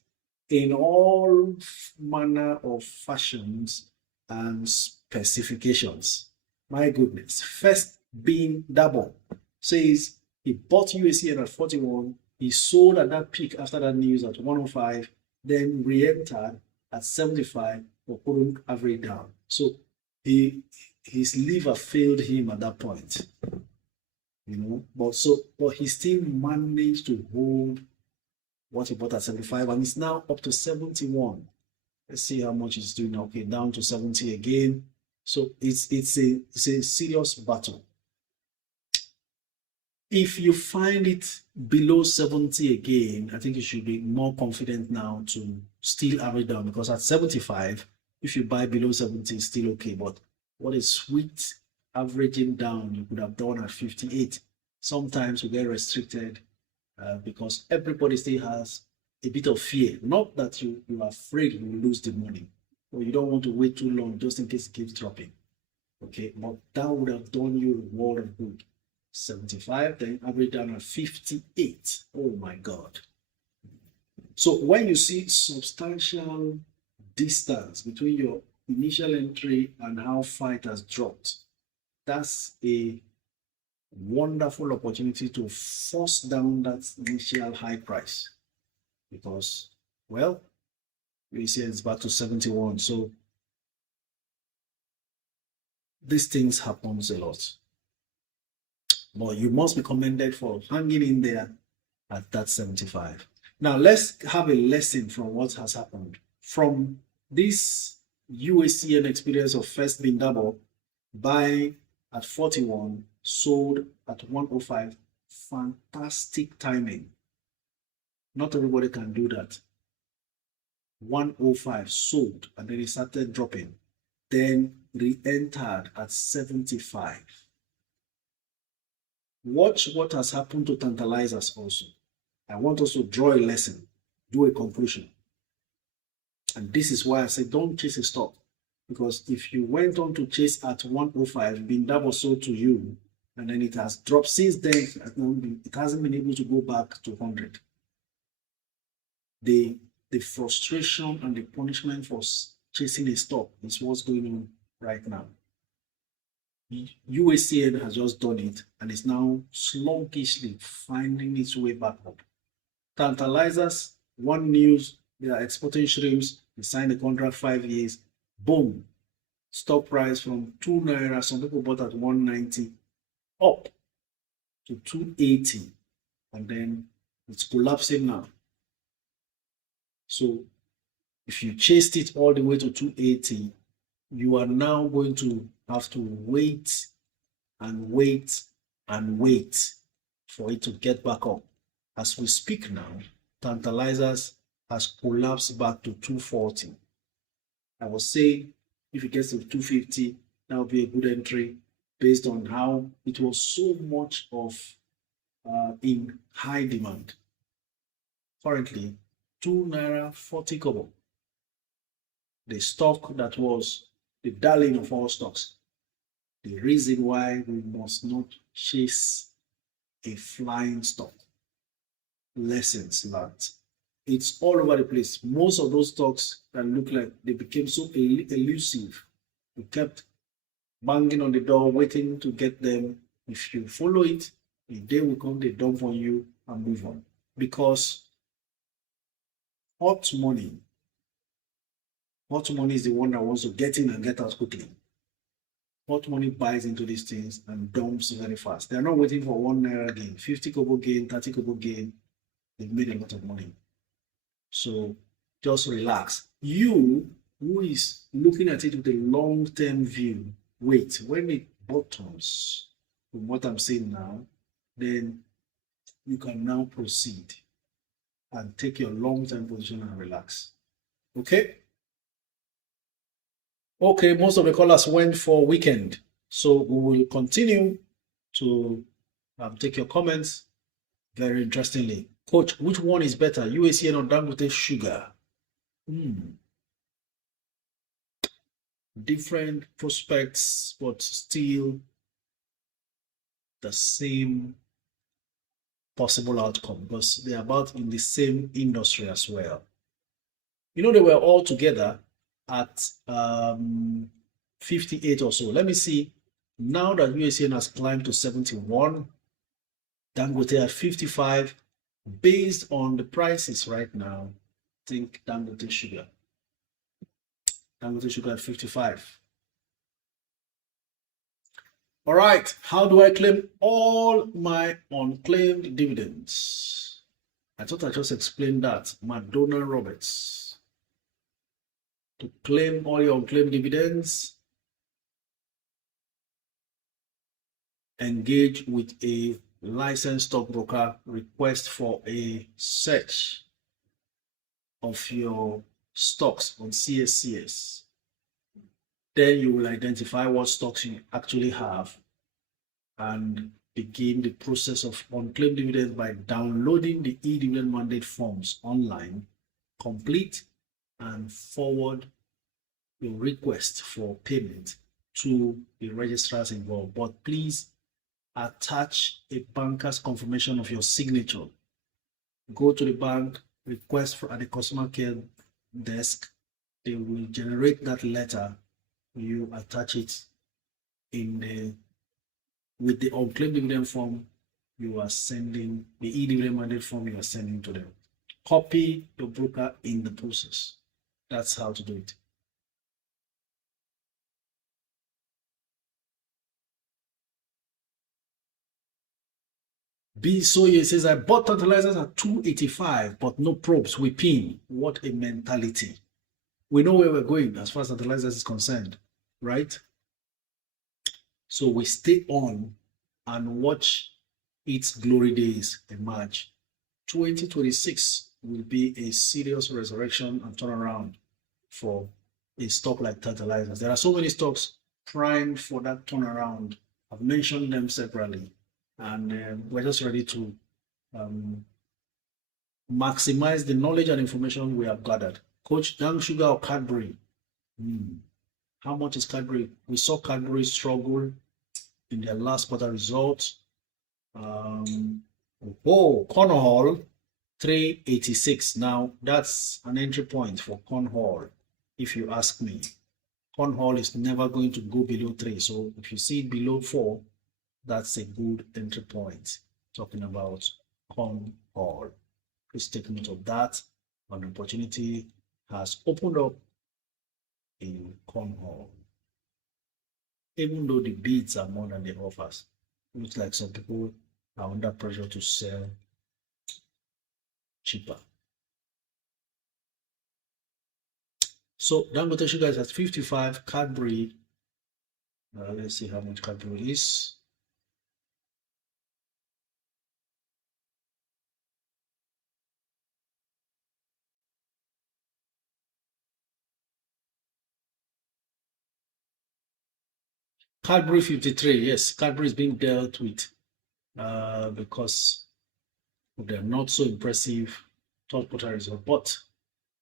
in all manner of fashions and specifications. My goodness. First being Double says he bought UACN at 41, he sold at that peak after that news at 105, then re-entered at 75, but couldn't average down. So his liver failed him at that point. You know, but he still managed to hold what he bought at 75, and it's now up to 71. Let's see how much it's doing. Okay, down to 70 again. So it's a serious battle. If you find it below 70 again, I think you should be more confident now to still average down, because at 75, if you buy below 70, it's still okay. But what is sweet averaging down, you could have done at 58. Sometimes we get restricted because everybody still has a bit of fear. Not that you are afraid you will lose the money, or you don't want to wait too long just in case it keeps dropping. Okay, but that would have done you a world of good. 75, then average down at 58. Oh my God. So when you see substantial distance between your initial entry and how far it has dropped, that's a wonderful opportunity to force down that initial high price because, well, you see it's back to 71. So these things happens a lot. But you must be commended for hanging in there at that 75. Now let's have a lesson from what has happened. From this UACN experience of first being double, buy at 41, sold at 105. Fantastic timing. Not everybody can do that. 105 sold and then it started dropping. Then re-entered at 75. Watch what has happened to Tantalizers also. I want us to draw a lesson, do a conclusion. And this is why I say don't chase a stock. Because if you went on to chase at 105, been double sold to you, and then it has dropped since then, it hasn't been able to go back to 100. The frustration and the punishment for chasing a stock is what's going on right now. UACN has just done it and is now sluggishly finding its way back up. Tantalizers, one news, they are exporting shrimps, they signed a contract 5 years, boom, stock price from 2 naira, some people bought at 190, up to 280, and then it's collapsing now. So if you chased it all the way to 280, you are now going to have to wait and wait and wait for it to get back up. As we speak now, Tantalizers has collapsed back to 240. I was saying if it gets to 250, that would be a good entry based on how it was so much of in high demand. Currently, 2 naira 40 kobo. The stock that was the darling of all stocks. The reason why we must not chase a flying stock. Lessons learned. It's all over the place. Most of those stocks that look like they became so elusive. We kept banging on the door, waiting to get them. If you follow it, a day will come, they dump on you and move on. Because hot money is the one that wants to get in and get out quickly. Hot money buys into these things and dumps very fast. They're not waiting for 1 naira gain, 50 kobo gain, 30 kobo gain. They've made a lot of money. So just relax. You who is looking at it with a long-term view, wait, when it bottoms, from what I'm saying now, then you can now proceed and take your long-term position and relax. Okay? Okay, most of the callers went for weekend. So we will continue to take your comments very interestingly. Coach, which one is better, UACN or Dangote Sugar? Different prospects, but still the same possible outcome because they're about in the same industry as well. You know, they were all together at 58 or so. Let me see. Now that UACN has climbed to 71, Dangote at 55. Based on the prices right now, I think Dangote Sugar at 55. All right, how do I claim all my unclaimed dividends? I thought I just explained that. Madonna Roberts. To claim all your unclaimed dividends, engage with a licensed stockbroker, request for a search of your stocks on CSCS. Then you will identify what stocks you actually have and begin the process of unclaimed dividends by downloading the e-dividend mandate forms online, complete and forward your request for payment to the registrars involved. But please attach a banker's confirmation of your signature. Go to the bank, request at the customer care desk. They will generate that letter. You attach it in the with the unclaimed dividend form you are sending, the e-dividend mandate form you are sending to them. Copy your broker in the process. That's how to do it. B Soye says, I bought Tantalizers at 285, but no probes. We pin. What a mentality. We know where we're going as far as Tantalizers is concerned, right? So we stay on and watch its glory days emerge. 2026 will be a serious resurrection and turnaround for a stock like Tantalizers. There are so many stocks primed for that turnaround. I've mentioned them separately, and we're just ready to maximize the knowledge and information we have gathered. Coach, Young Sugar or Cadbury? How much is Cadbury? We saw Cadbury struggle in their last quarter results. Cornwall, 386. Now, that's an entry point for Cornwall, if you ask me. Cornwall is never going to go below 3. So if you see it below 4, that's a good entry point. Talking about Cornwall. Please take note of that. An opportunity has opened up in Cornwall. Even though the bids are more than the offers, it looks like some people are under pressure to sell cheaper. So Dangote Sugar is at 55. Cadbury, let's see how much Cadbury is. Cadbury 53, yes, Cadbury is being dealt with because they're not so impressive third quarter result, but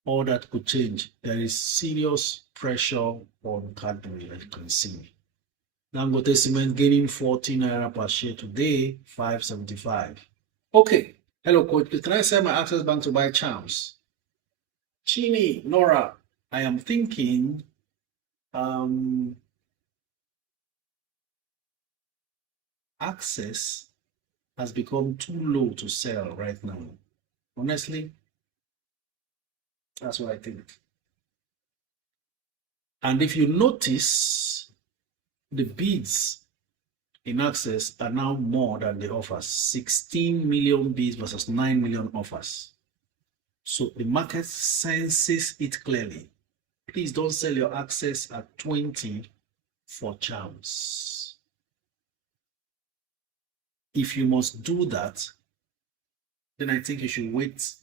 all that could change. There is serious pressure on Cadbury, as you can see. Dangote Cement gaining 14 naira per share today, 575. Okay, hello coach, can I sell my Access Bank to buy Charms? Chini, Nora, I am thinking Access has become too low to sell right now. Honestly, that's what I think. And if you notice, the bids in Access are now more than the offers. 16 million bids versus 9 million offers. So the market senses it clearly. Please don't sell your Access at 20 for Charms. If you must do that, then I think you should wait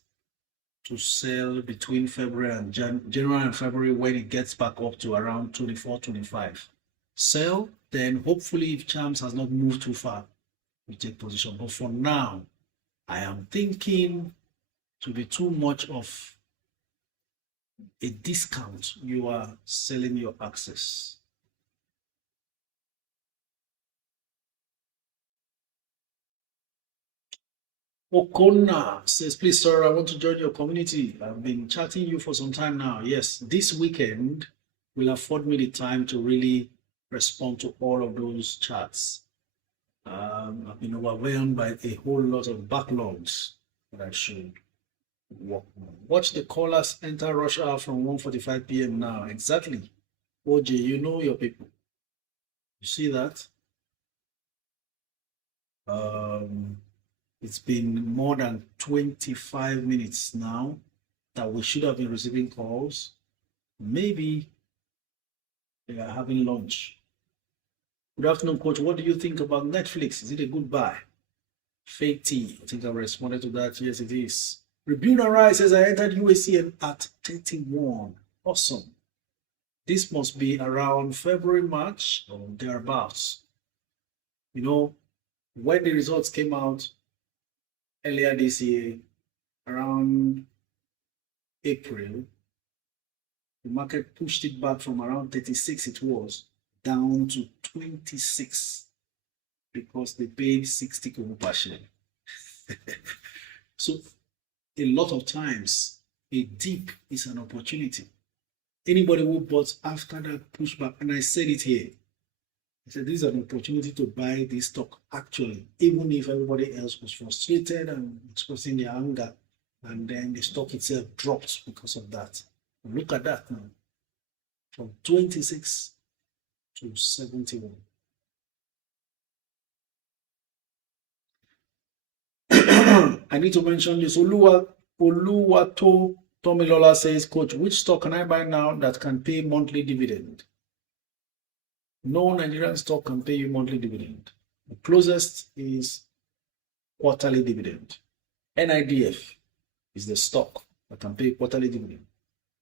to sell between February and January and February when it gets back up to around 24, 25. Sell, then hopefully if Charms has not moved too far, you take position. But for now, I am thinking to be too much of a discount you are selling your Access. Okona says, please, sir, I want to join your community. I've been chatting you for some time now. Yes, this weekend will afford me the time to really respond to all of those chats. I've been overwhelmed by a whole lot of backlogs that I should work on. Watch the callers enter rush hour from 1:45 p.m. now. Exactly. OJ, you know your people. You see that? It's been more than 25 minutes now that we should have been receiving calls. Maybe they are having lunch. Good afternoon, coach. What do you think about Netflix? Is it a good buy? Fake tea. I think I responded to that. Yes, it is. Rebuna Rai says, I entered UACN at 31. Awesome. This must be around February, March, or thereabouts. You know, when the results came out, earlier this year, around April, the market pushed it back from around 36 it was down to 26 because they paid 60 kobo per share. So a lot of times a dip is an opportunity. Anybody who bought after that pushback, and I said it here, I said this is an opportunity to buy this stock actually, even if everybody else was frustrated and expressing their anger, and then the stock itself dropped because of that. Look at that now, from 26 to 71. I need to mention this. Oluwato Tomilola says, Coach, which stock can I buy now that can pay monthly dividend? No Nigerian stock can pay you monthly dividend. The closest is quarterly dividend. NIDF is the stock that can pay quarterly dividend.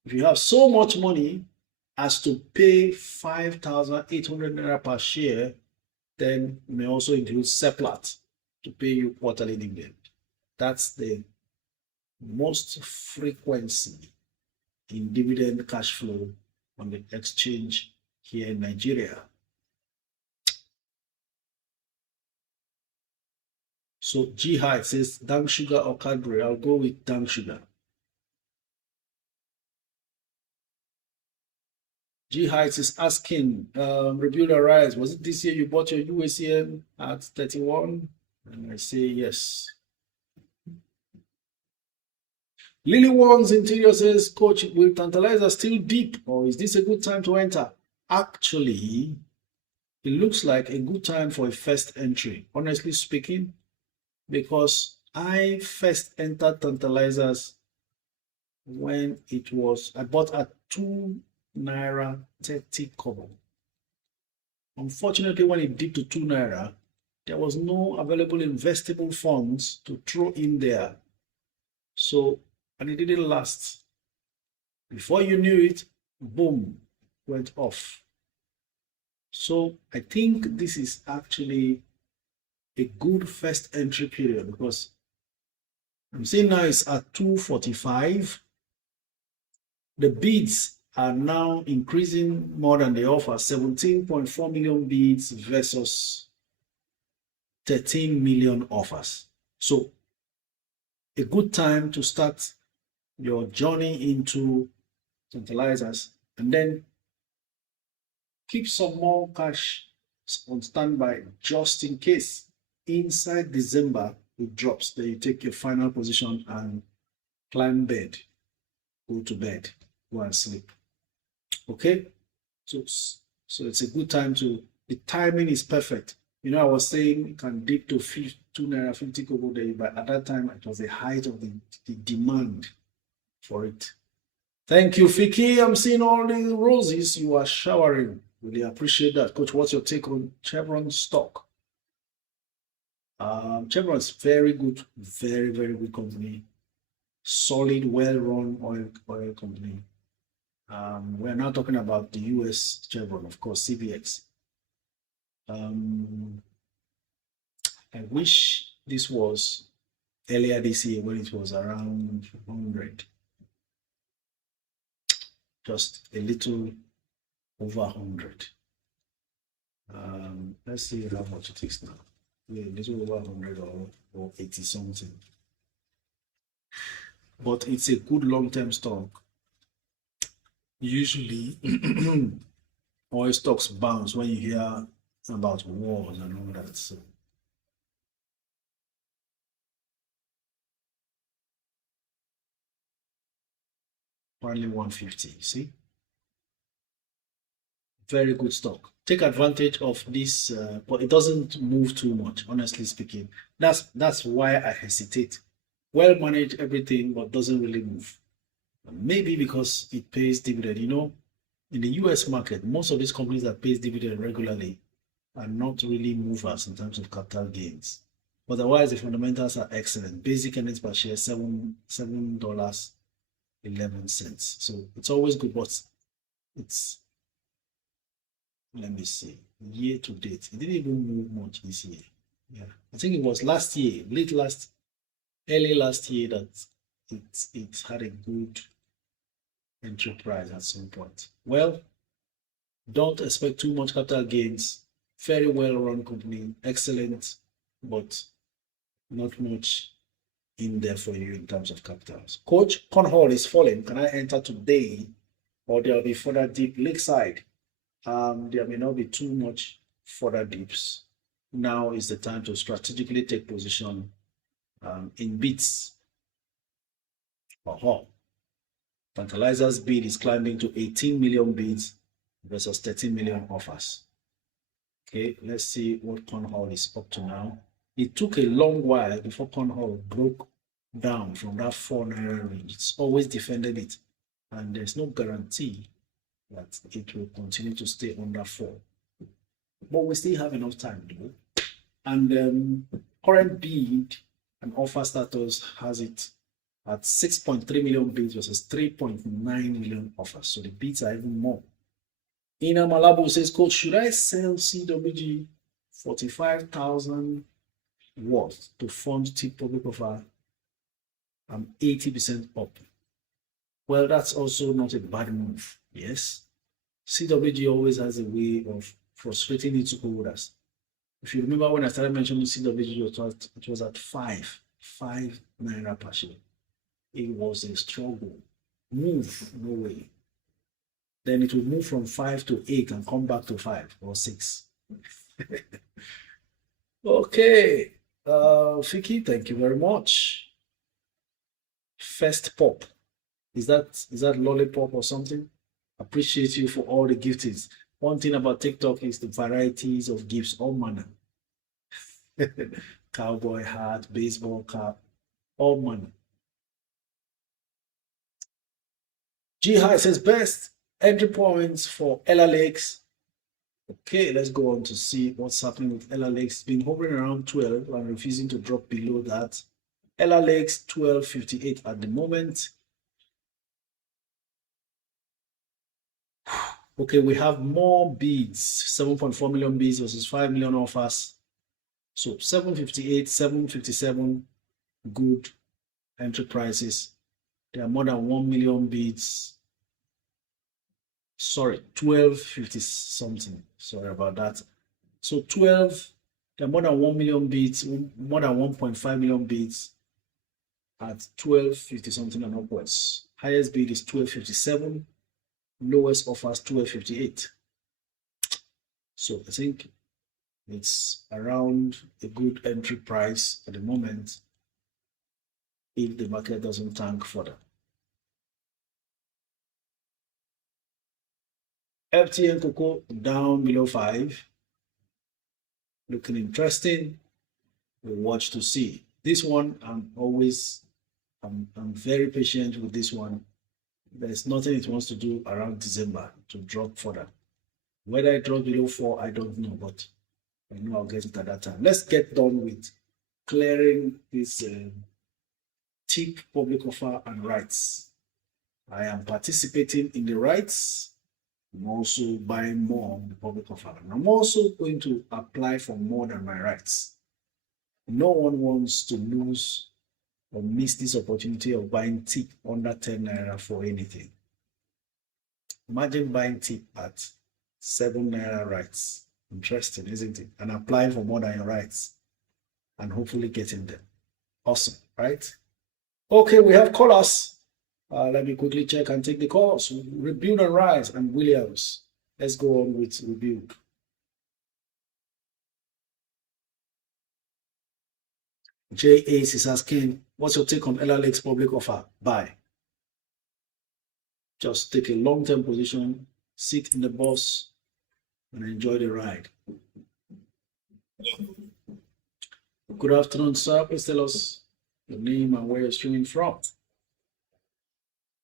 If you have so much money as to pay 5,800 naira per share, then you may also include Seplat to pay you quarterly dividend. That's the most frequency in dividend cash flow on the exchange here in Nigeria. So G High says Dank Sugar or Cadbury. I'll go with Dank Sugar. G Heights is asking, Rebuild Arise, was it this year you bought your UACN at 31? And I say yes. Lily Wong's Interior says, Coach, will Tantalizers still deep, or is this a good time to enter? Actually, it looks like a good time for a first entry, honestly speaking, because I first entered Tantalizers when it was, I bought at 2 naira 30 kobo. Unfortunately, when it dipped to 2 naira, there was no available investable funds to throw in there. So, and it didn't last. Before you knew it, boom, went off. So I think this is actually a good first entry period, because I'm seeing now it's at 245. The bids are now increasing more than the offer, 17.4 million bids versus 13 million offers. So a good time to start your journey into Tantalizers, and then keep some more cash on standby just in case inside December it drops. Then you take your final position and climb bed, go to bed, go and sleep. Okay, so it's a good time to, the timing is perfect. You know, I was saying it can dip to 2 naira 50 kobo day, but at that time it was the height of the demand for it. Thank you, Fiki. I'm seeing all the roses you are showering. Really appreciate that. Coach, what's your take on Chevron stock? Chevron is very good, very, very good company. Solid, well-run oil company. We're now talking about the US Chevron, of course, CBX. I wish this was earlier this year when it was around 100. Just a little over 100. Let's see how much it is now. Yeah, a little over 100 or 80 something. But it's a good long-term stock. Usually, oil stocks bounce when you hear about wars and all that. So only 150, see? Very good stock. Take advantage of this, but it doesn't move too much, honestly speaking. That's why I hesitate. Well managed everything, but doesn't really move. Maybe because it pays dividend. You know, in the US market, most of these companies that pays dividend regularly are not really movers in terms of capital gains. Otherwise, the fundamentals are excellent. Basic earnings per share, $7.11. So it's always good, but it's, let me see, year to date, it didn't even move much this year. Yeah, I think it was last year, early last year, that it had a good entry price at some point. Well, don't expect too much capital gains. Very well run company, excellent, but not much in there for you in terms of capitals. Coach, Cornhole is falling. Can I enter today, or there'll be further deep lakeside? There may not be too much further dips. Now is the time to strategically take position in bits. Tantalizers bid is climbing to 18 million bids versus 13 million offers. Okay, let's see what Cornhole is up to now. It took a long while before Cornhole broke down from that 4 naira range. It's always defended it, and there's no guarantee that it will continue to stay under 4. But we still have enough time though. And current bid and offer status has it at 6.3 million bids versus 3.9 million offers. So the bids are even more. Ina Malabo says, Coach, should I sell CWG 45,000 worth to fund tip public offer? I'm 80% up. Well, that's also not a bad move. Yes. CWG always has a way of frustrating its holders. If you remember when I started mentioning CWG, it was at 5 naira per share. It was a struggle. Move, no way. Then it will move from 5 to 8 and come back to 5 or 6. Okay. Fiki, thank you very much. First pop. Is that lollipop or something? Appreciate you for all the giftings. One thing about TikTok is the varieties of gifts, all manner. Cowboy hat, baseball cap, all manner. G High says best entry points for Ella Lakes. Okay, let's go on to see what's happening with Ella Lakes. It's been hovering around 12 and refusing to drop below that. Ella Lakes 12.58 at the moment. Okay, we have more bids, 7.4 million bids versus 5 million offers. So 758, 757, good entry prices. There are more than 1 million bids. Sorry, 1250 something. Sorry about that. So 12, there are more than 1 million bids, more than 1.5 million bids at 1250 something and upwards. Highest bid is 1257. Lowest offers 1258. So I think it's around a good entry price at the moment if the market doesn't tank further. FTN Cocoa down below 5. Looking interesting. We'll watch to see. This one, I'm very patient with this one. There's nothing it wants to do around December to drop further. Whether it drops below 4, I don't know, but I know I'll get it at that time. Let's get done with clearing this tip public offer and rights. I am participating in the rights. I'm also buying more on the public offer. And I'm also going to apply for more than my rights. No one wants to lose or miss this opportunity of buying tip under 10 naira for anything. Imagine buying tip at 7 naira rights. Interesting, isn't it? And applying for more than your rights and hopefully getting them. Awesome, right? Okay, we have callers. Let me quickly check and take the calls. Rebuild and Rise and Williams. Let's go on with Rebuild. J Ace is asking, what's your take on Ella Lake's public offer? Buy. Just take a long-term position, sit in the bus, and enjoy the ride. Good afternoon, sir. Please tell us your name and where you're streaming from.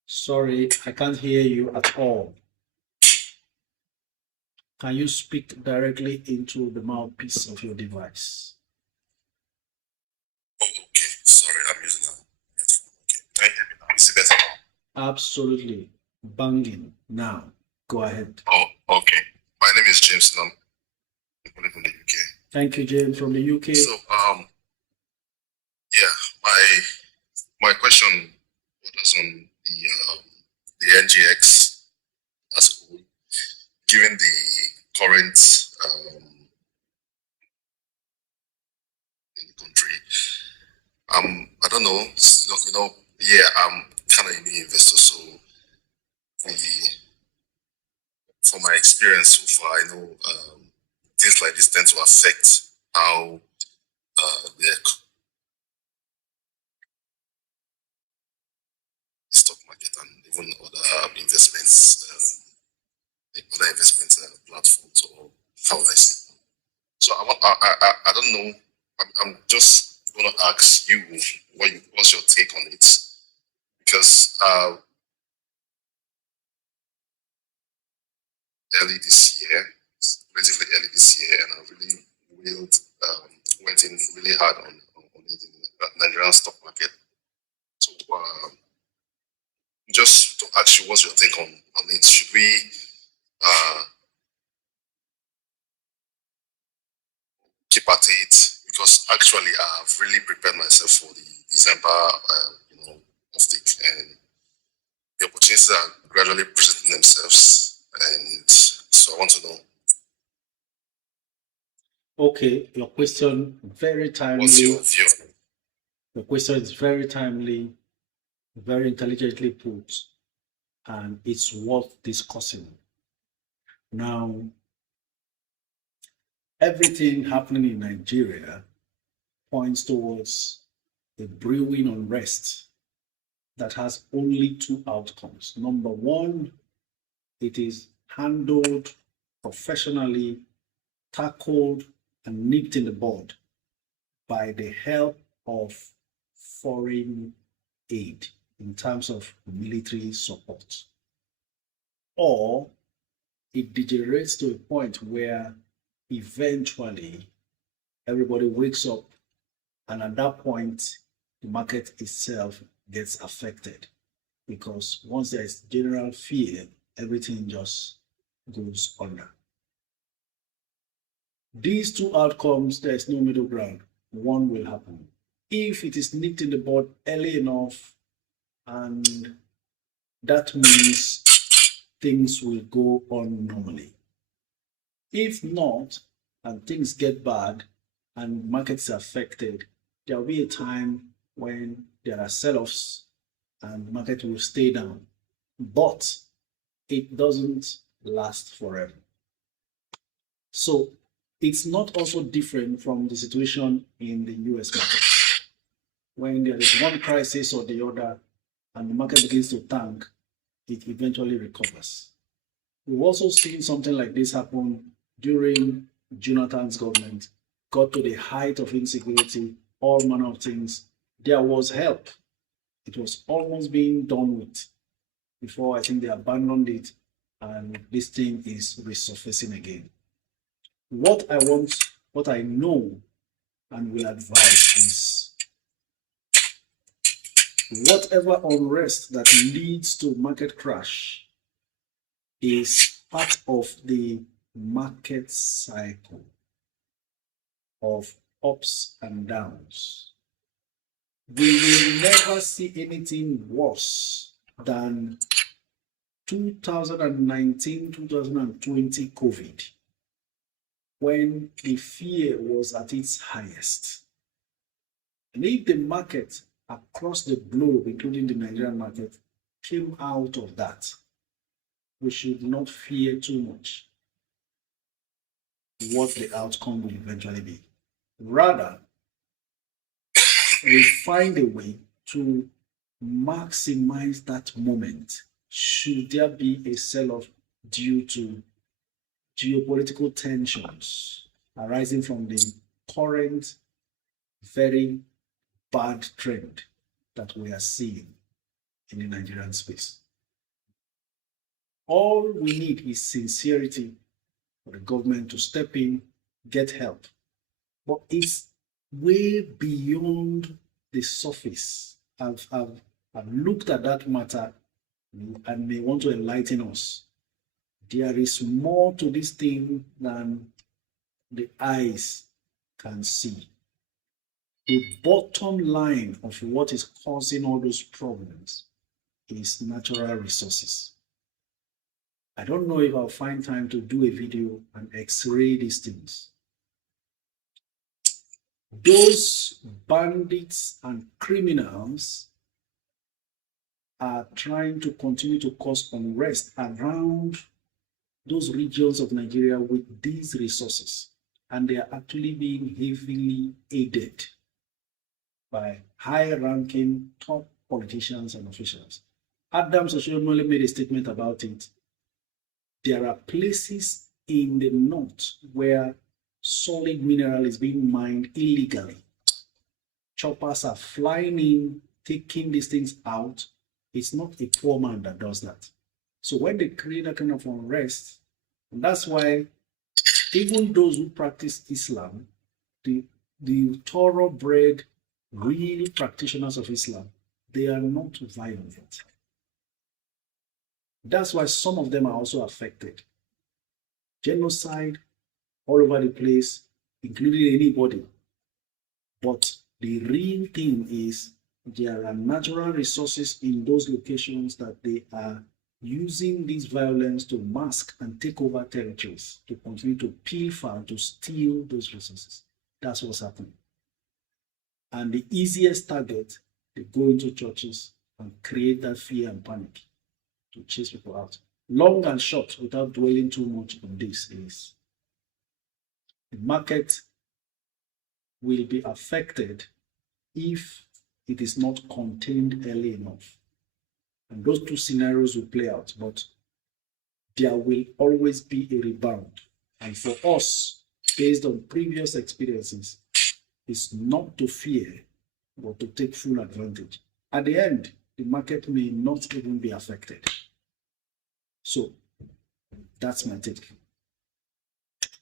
Sorry, I can't hear you at all. Can you speak directly into the mouthpiece of your device? Oh, okay. Sorry, I'm using that. Okay. Can you hear me now? Is it better now? Absolutely. Banging. Now, go ahead. Oh, okay. My name is James and I'm calling from the UK. Thank you, James, from the UK. So, yeah, my question was on the NGX as a whole, given the current in the country I don't know, yeah, I'm kind of a new investor, so the from my experience so far, I know things like this tend to affect how the stock market and even other investments, other investment platforms, or how would I say? So I don't know. I'm just gonna ask you what's your take on it, because early this year, relatively early this year, and I really went in really hard on it in the Nigerian stock market. So just to ask you, what's your take on it? Should we keep at it? Because actually, I've really prepared myself for the December, offtake, and the opportunities are gradually presenting themselves, and so I want to know. Okay, your question very timely. What's your view? The question is very timely, very intelligently put, and it's worth discussing. Now, everything happening in Nigeria points towards a brewing unrest that has only two outcomes. Number one, it is handled professionally, tackled, and nipped in the bud by the help of foreign aid in terms of military support. Or it degenerates to a point where eventually everybody wakes up, and at that point, the market itself gets affected, because once there is general fear, everything just goes under. These two outcomes, there is no middle ground. One will happen. If it is nipped in the bud early enough, and that means things will go on normally. If not, and things get bad and markets are affected, there will be a time when there are sell-offs and the market will stay down. But it doesn't last forever. So it's not also different from the situation in the US market. When there is one crisis or the other and the market begins to tank, it eventually recovers. We've also seen something like this happen during Jonathan's government, got to the height of insecurity, all manner of things. There was help. It was almost being done with before I think they abandoned it, and this thing is resurfacing again. What I know and will advise is whatever unrest that leads to market crash is part of the market cycle of ups and downs. We will never see anything worse than 2019-2020 COVID, when the fear was at its highest. And if the market across the globe, including the Nigerian market, came out of that, we should not fear too much what the outcome will eventually be. Rather, we find a way to maximize that moment should there be a sell-off due to geopolitical tensions arising from the current very bad trend that we are seeing in the Nigerian space. All we need is sincerity for the government to step in, get help. But it's way beyond the surface. I've looked at that matter and may want to enlighten us. There is more to this thing than the eyes can see. The bottom line of what is causing all those problems is natural resources. I don't know if I'll find time to do a video and x-ray these things. those bandits and criminals are trying to continue to cause unrest around those regions of Nigeria with these resources. And they are actually being heavily aided by high-ranking top politicians and officials. Adams Oshiomhole made a statement about it. There are places in the north where solid mineral is being mined illegally. Choppers are flying in, taking these things out. It's not a poor man that does that. So when they create that kind of unrest, and that's why even those who practice Islam, the thoroughbred, real practitioners of Islam, they are not violent. That's why some of them are also affected. Genocide all over the place, including anybody. But the real thing is there are natural resources in those locations that they are using this violence to mask and take over territories, to continue to pilfer, to steal those resources. That's what's happening. And the easiest target, they go into churches and create that fear and panic to chase people out. Long and short, without dwelling too much on this, is the market will be affected if it is not contained early enough. And those two scenarios will play out, but there will always be a rebound. And for us, based on previous experiences, is not to fear, but to take full advantage. At the end, the market may not even be affected. So that's my take.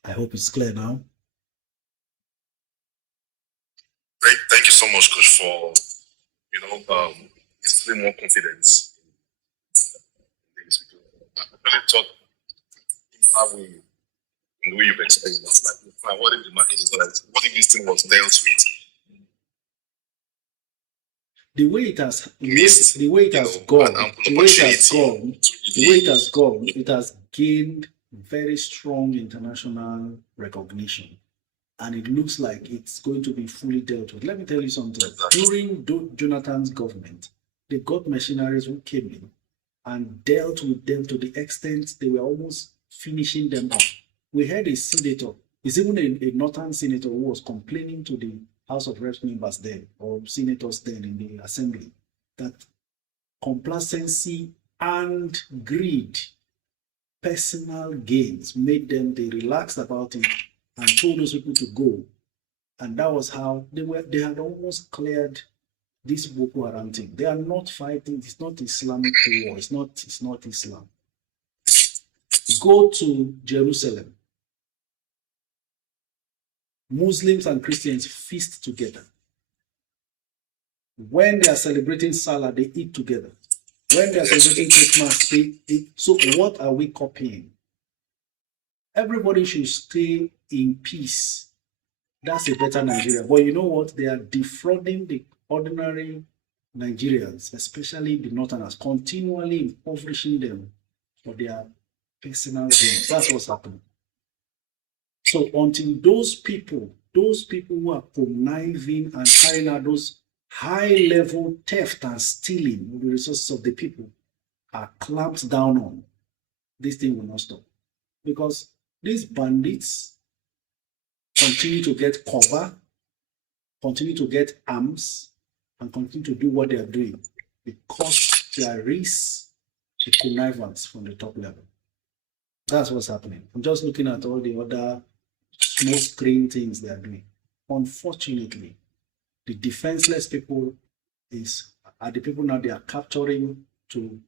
I hope it's clear now. Thank you so much, Coach, for instilling more confidence in this. I really thought in that way, in the way you've explained it, like, what if the market is like, what if this thing was dealt with? The way it has Missed, the way it has gone, it has gained very strong international recognition. And it looks like it's going to be fully dealt with. Let me tell you something. During Jonathan's government, they got machineries who came in and dealt with them to the extent they were almost finishing them off. We had a senator, it's even a northern senator who was complaining to the House of Reps members then, or senators then in the assembly, that complacency and greed, personal gains made them, they relaxed about it and told those people to go. And that was how they had almost cleared this Boko Haram thing. They are not fighting, it's not Islamic war, it's not Islam. Go to Jerusalem. Muslims and Christians feast together. When they are celebrating Salah, they eat together. When they are celebrating Christmas, they eat. So what are we copying? Everybody should stay in peace. That's a better Nigeria. But you know what? They are defrauding the ordinary Nigerians, especially the Northerners, continually impoverishing them for their personal gains. That's what's happening. So until those people who are conniving and carrying out those high-level theft and stealing of the resources of the people are clamped down on, this thing will not stop. Because these bandits continue to get cover, continue to get arms, and continue to do what they are doing because there is a connivance from the top level. That's what's happening. I'm just looking at all the other smoke screen things they are doing. Unfortunately, the defenseless people are the people now they are capturing to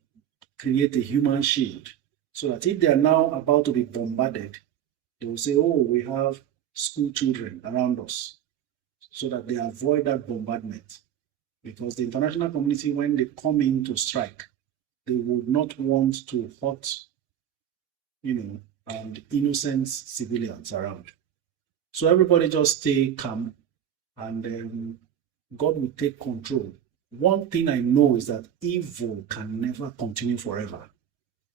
create a human shield. So that if they are now about to be bombarded, they will say, oh, we have school children around us, so that they avoid that bombardment. Because the international community, when they come in to strike, they would not want to hurt, innocent civilians around. So everybody just stay calm, and God will take control. One thing I know is that evil can never continue forever.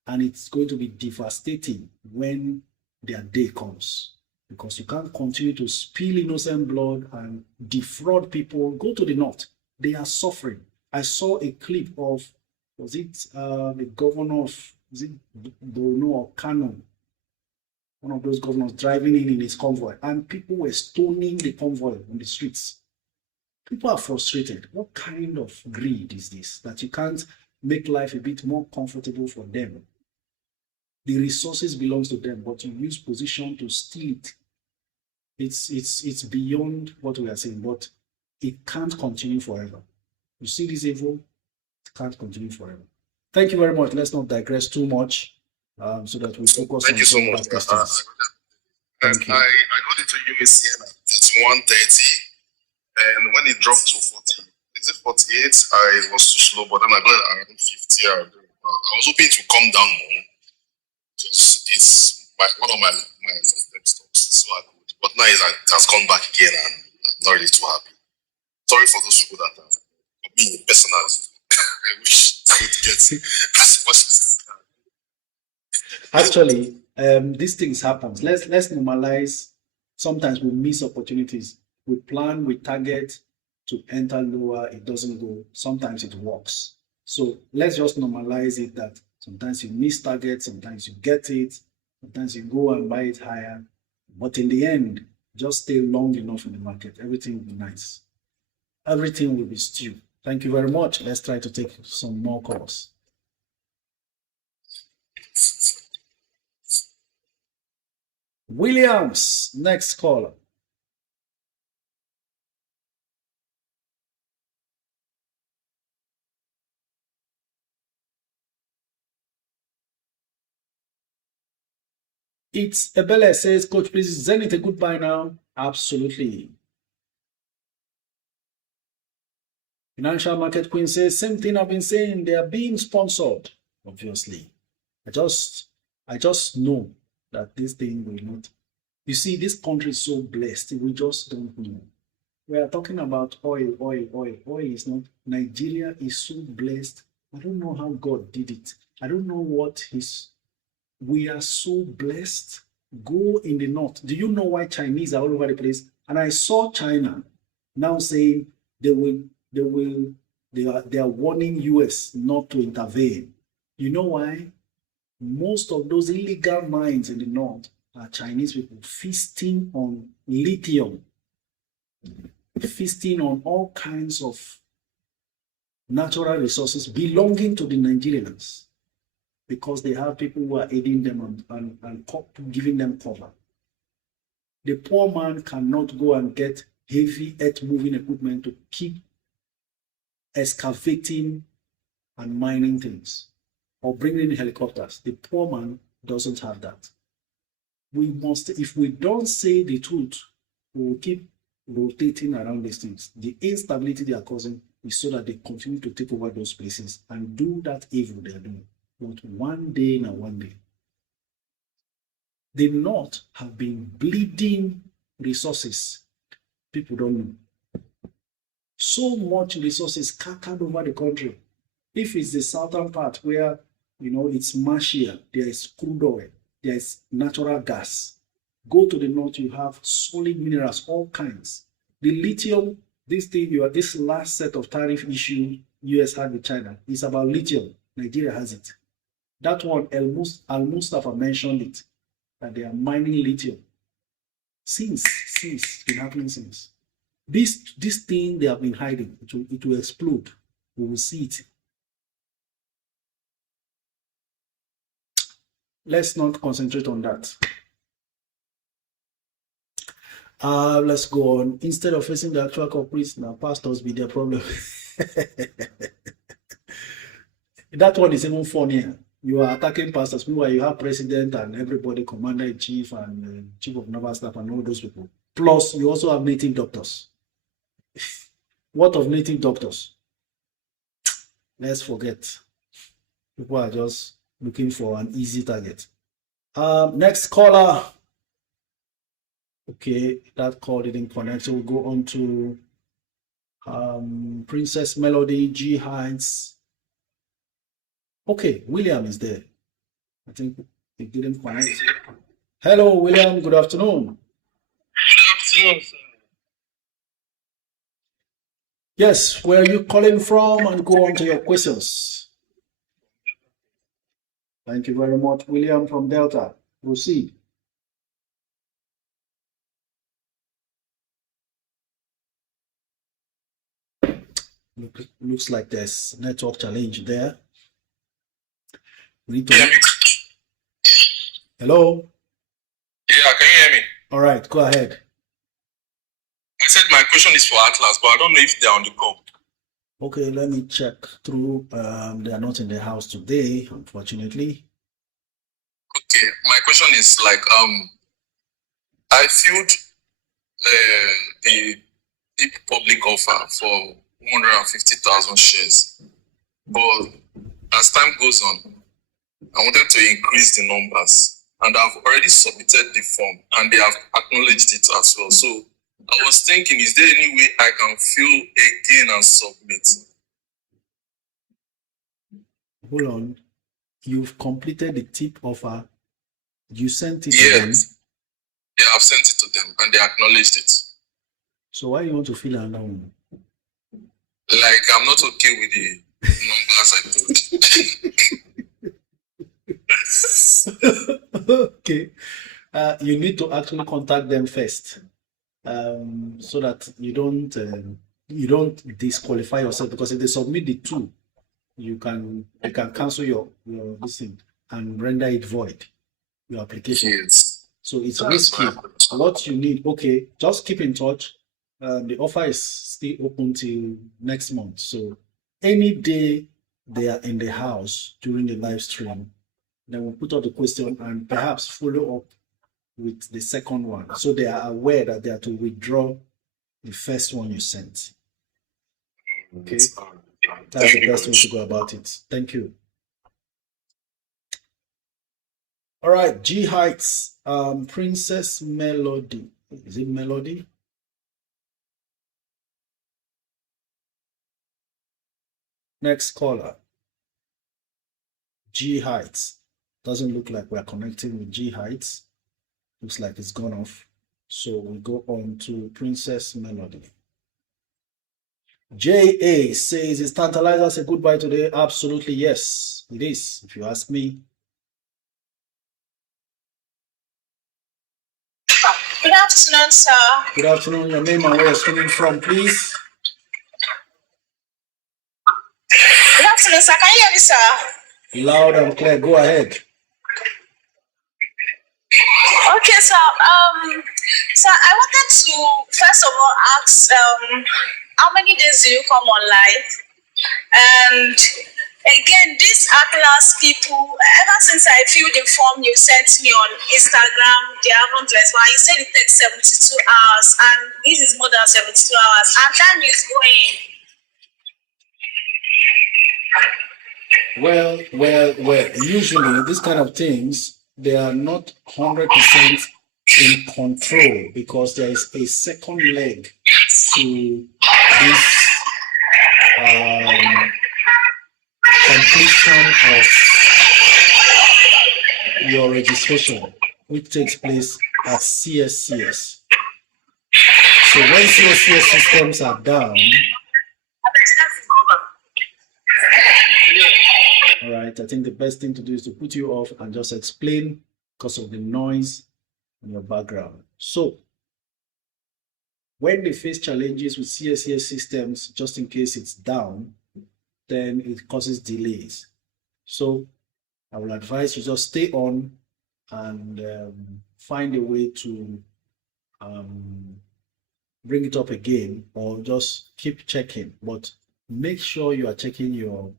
And it's going to be devastating when their day comes. because you can't continue to spill innocent blood and defraud people. Go to the north. They are suffering. I saw a clip of, was it the governor of, is it Borno or Kano? One of those governors driving in his convoy, and people were stoning the convoy on the streets. People are frustrated. What kind of greed is this, that you can't make life a bit more comfortable for them? The resources belongs to them, but you use position to steal it. It's beyond what we are saying, but it can't continue forever. You see this evil, it can't continue forever. Thank you very much. Let's not digress too much, so that we focus Thank on you so some much. back questions. Thank you. I got into UACN at 31:30, and when it dropped to 40, is it 48? I was too slow, but then I got around 50. I was hoping to come down more, because it's one of my long-term stocks, so I could. But now it has gone back again, and I'm not really too happy. Sorry for those people that are, for me personally, I wish I could get as much as I can. Actually, these things happen. Let's normalize. Sometimes we miss opportunities. We plan, we target to enter lower, it doesn't go. Sometimes it works. So let's just normalize it that sometimes you miss target, sometimes you get it, sometimes you go and buy it higher. But in the end, just stay long enough in the market. Everything will be nice. Everything will be stew. Thank you very much. Let's try to take some more calls. Williams, next caller. It's Ebele says, Coach, please, is Zenith a good buy now? Absolutely. Financial Market Queen says, same thing I've been saying, they are being sponsored, obviously. I just know that this thing will not. You see, this country is so blessed, we just don't know. We are talking about oil. Oil is not. Nigeria is so blessed. I don't know how God did it. I don't know what his. We are so blessed. Go in the north. Do you know why Chinese are all over the place? And I saw China now saying they are warning US not to intervene. You know why? Most of those illegal mines in the north are Chinese people feasting on lithium, feasting on all kinds of natural resources belonging to the Nigerians, because they have people who are aiding them and giving them cover. The poor man cannot go and get heavy earth-moving equipment to keep excavating and mining things or bringing in helicopters. The poor man doesn't have that. We must, if we don't say the truth, we will keep rotating around these things. The instability they are causing is so that they continue to take over those places and do that evil they are doing. But one day, the North have been bleeding resources. People don't know. So much resources scattered over the country. If it's the southern part where, it's marshier, there is crude oil, there is natural gas. Go to the north, you have solid minerals, all kinds. The lithium, this last set of tariff issue US had with China is about lithium. Nigeria has it. That one, Al-Mustafa mentioned it, that they are mining lithium. Since, it's been happening since. This thing they have been hiding, it will explode. We will see it. Let's not concentrate on that. Let's go on. Instead of facing the actual culprits, now pastors be their problem. That one is even funnier. You are attacking pastors. Meanwhile, you have president and everybody, commander-in-chief and chief of naval staff and all those people. Plus, you also have native doctors. What of native doctors? Let's forget. People are just looking for an easy target. Next caller. Okay, that call didn't connect. So we'll go on to Princess Melody, G Heights. Okay, William is there. I think it didn't connect. Hello, William. Good afternoon. afternoon, sir. Yes, where are you calling from? And go on to your questions. Thank you very much, William from Delta. Proceed. Looks like there's network challenge there. We need to. Hello? Yeah, can you hear me? All right, go ahead. I said my question is for Atlas, but I don't know if they're on the call. Okay, let me check through. They are not in the house today, unfortunately. Okay, my question is like I filled the deep public offer for 150,000 shares, but as time goes on, I wanted to increase the numbers, and I've already submitted the form, and they have acknowledged it as well. So I was thinking, is there any way I can fill again and submit? Hold on. You've completed the tip offer. You sent it Yes. to them. Yeah, I've sent it to them, and they acknowledged it. So why you want to fill another one? Like, I'm not okay with the numbers I put. Okay. You need to actually contact them first, so that you don't disqualify yourself, because if they submit the two, they can cancel your this thing and render it void, your application. Yes. So it's That's risky. right. What you need, okay, just keep in touch. The offer is still open till next month. So any day they are in the house during the live stream, then we'll put up the question and perhaps follow up with the second one, so they are aware that they are to withdraw the first one you sent. Okay, that's the best way to go about it. Thank you. All right, G Heights, Princess Melody. Is it Melody? Next caller. G Heights. Doesn't look like we're connecting with G Heights. Looks like it's gone off. So we go on to Princess Melody. JA says, is Tantalizers a goodbye today? Absolutely, yes, it is, if you ask me. Good afternoon, sir. Good afternoon. Your name and where you're streaming from, please. Good afternoon, sir. Can you hear me, sir? Loud and clear. Go ahead. Okay, sir. Sir, I wanted to first of all ask, how many days do you come on live? And again, these Atlas people, ever since I filled the form you sent me on Instagram, they haven't responded. You said it takes 72 hours, and this is more than 72 hours, and time is Well, usually these kind of things, they are not 100% in control, because there is a second leg to this completion of your registration, which takes place at CSCS. So when CSCS systems are down, all right, I think the best thing to do is to put you off and just explain, because of the noise in your background. So when they face challenges with CSCS systems, just in case it's down, then it causes delays. So I will advise you just stay on and find a way to bring it up again, or just keep checking. But make sure you are checking your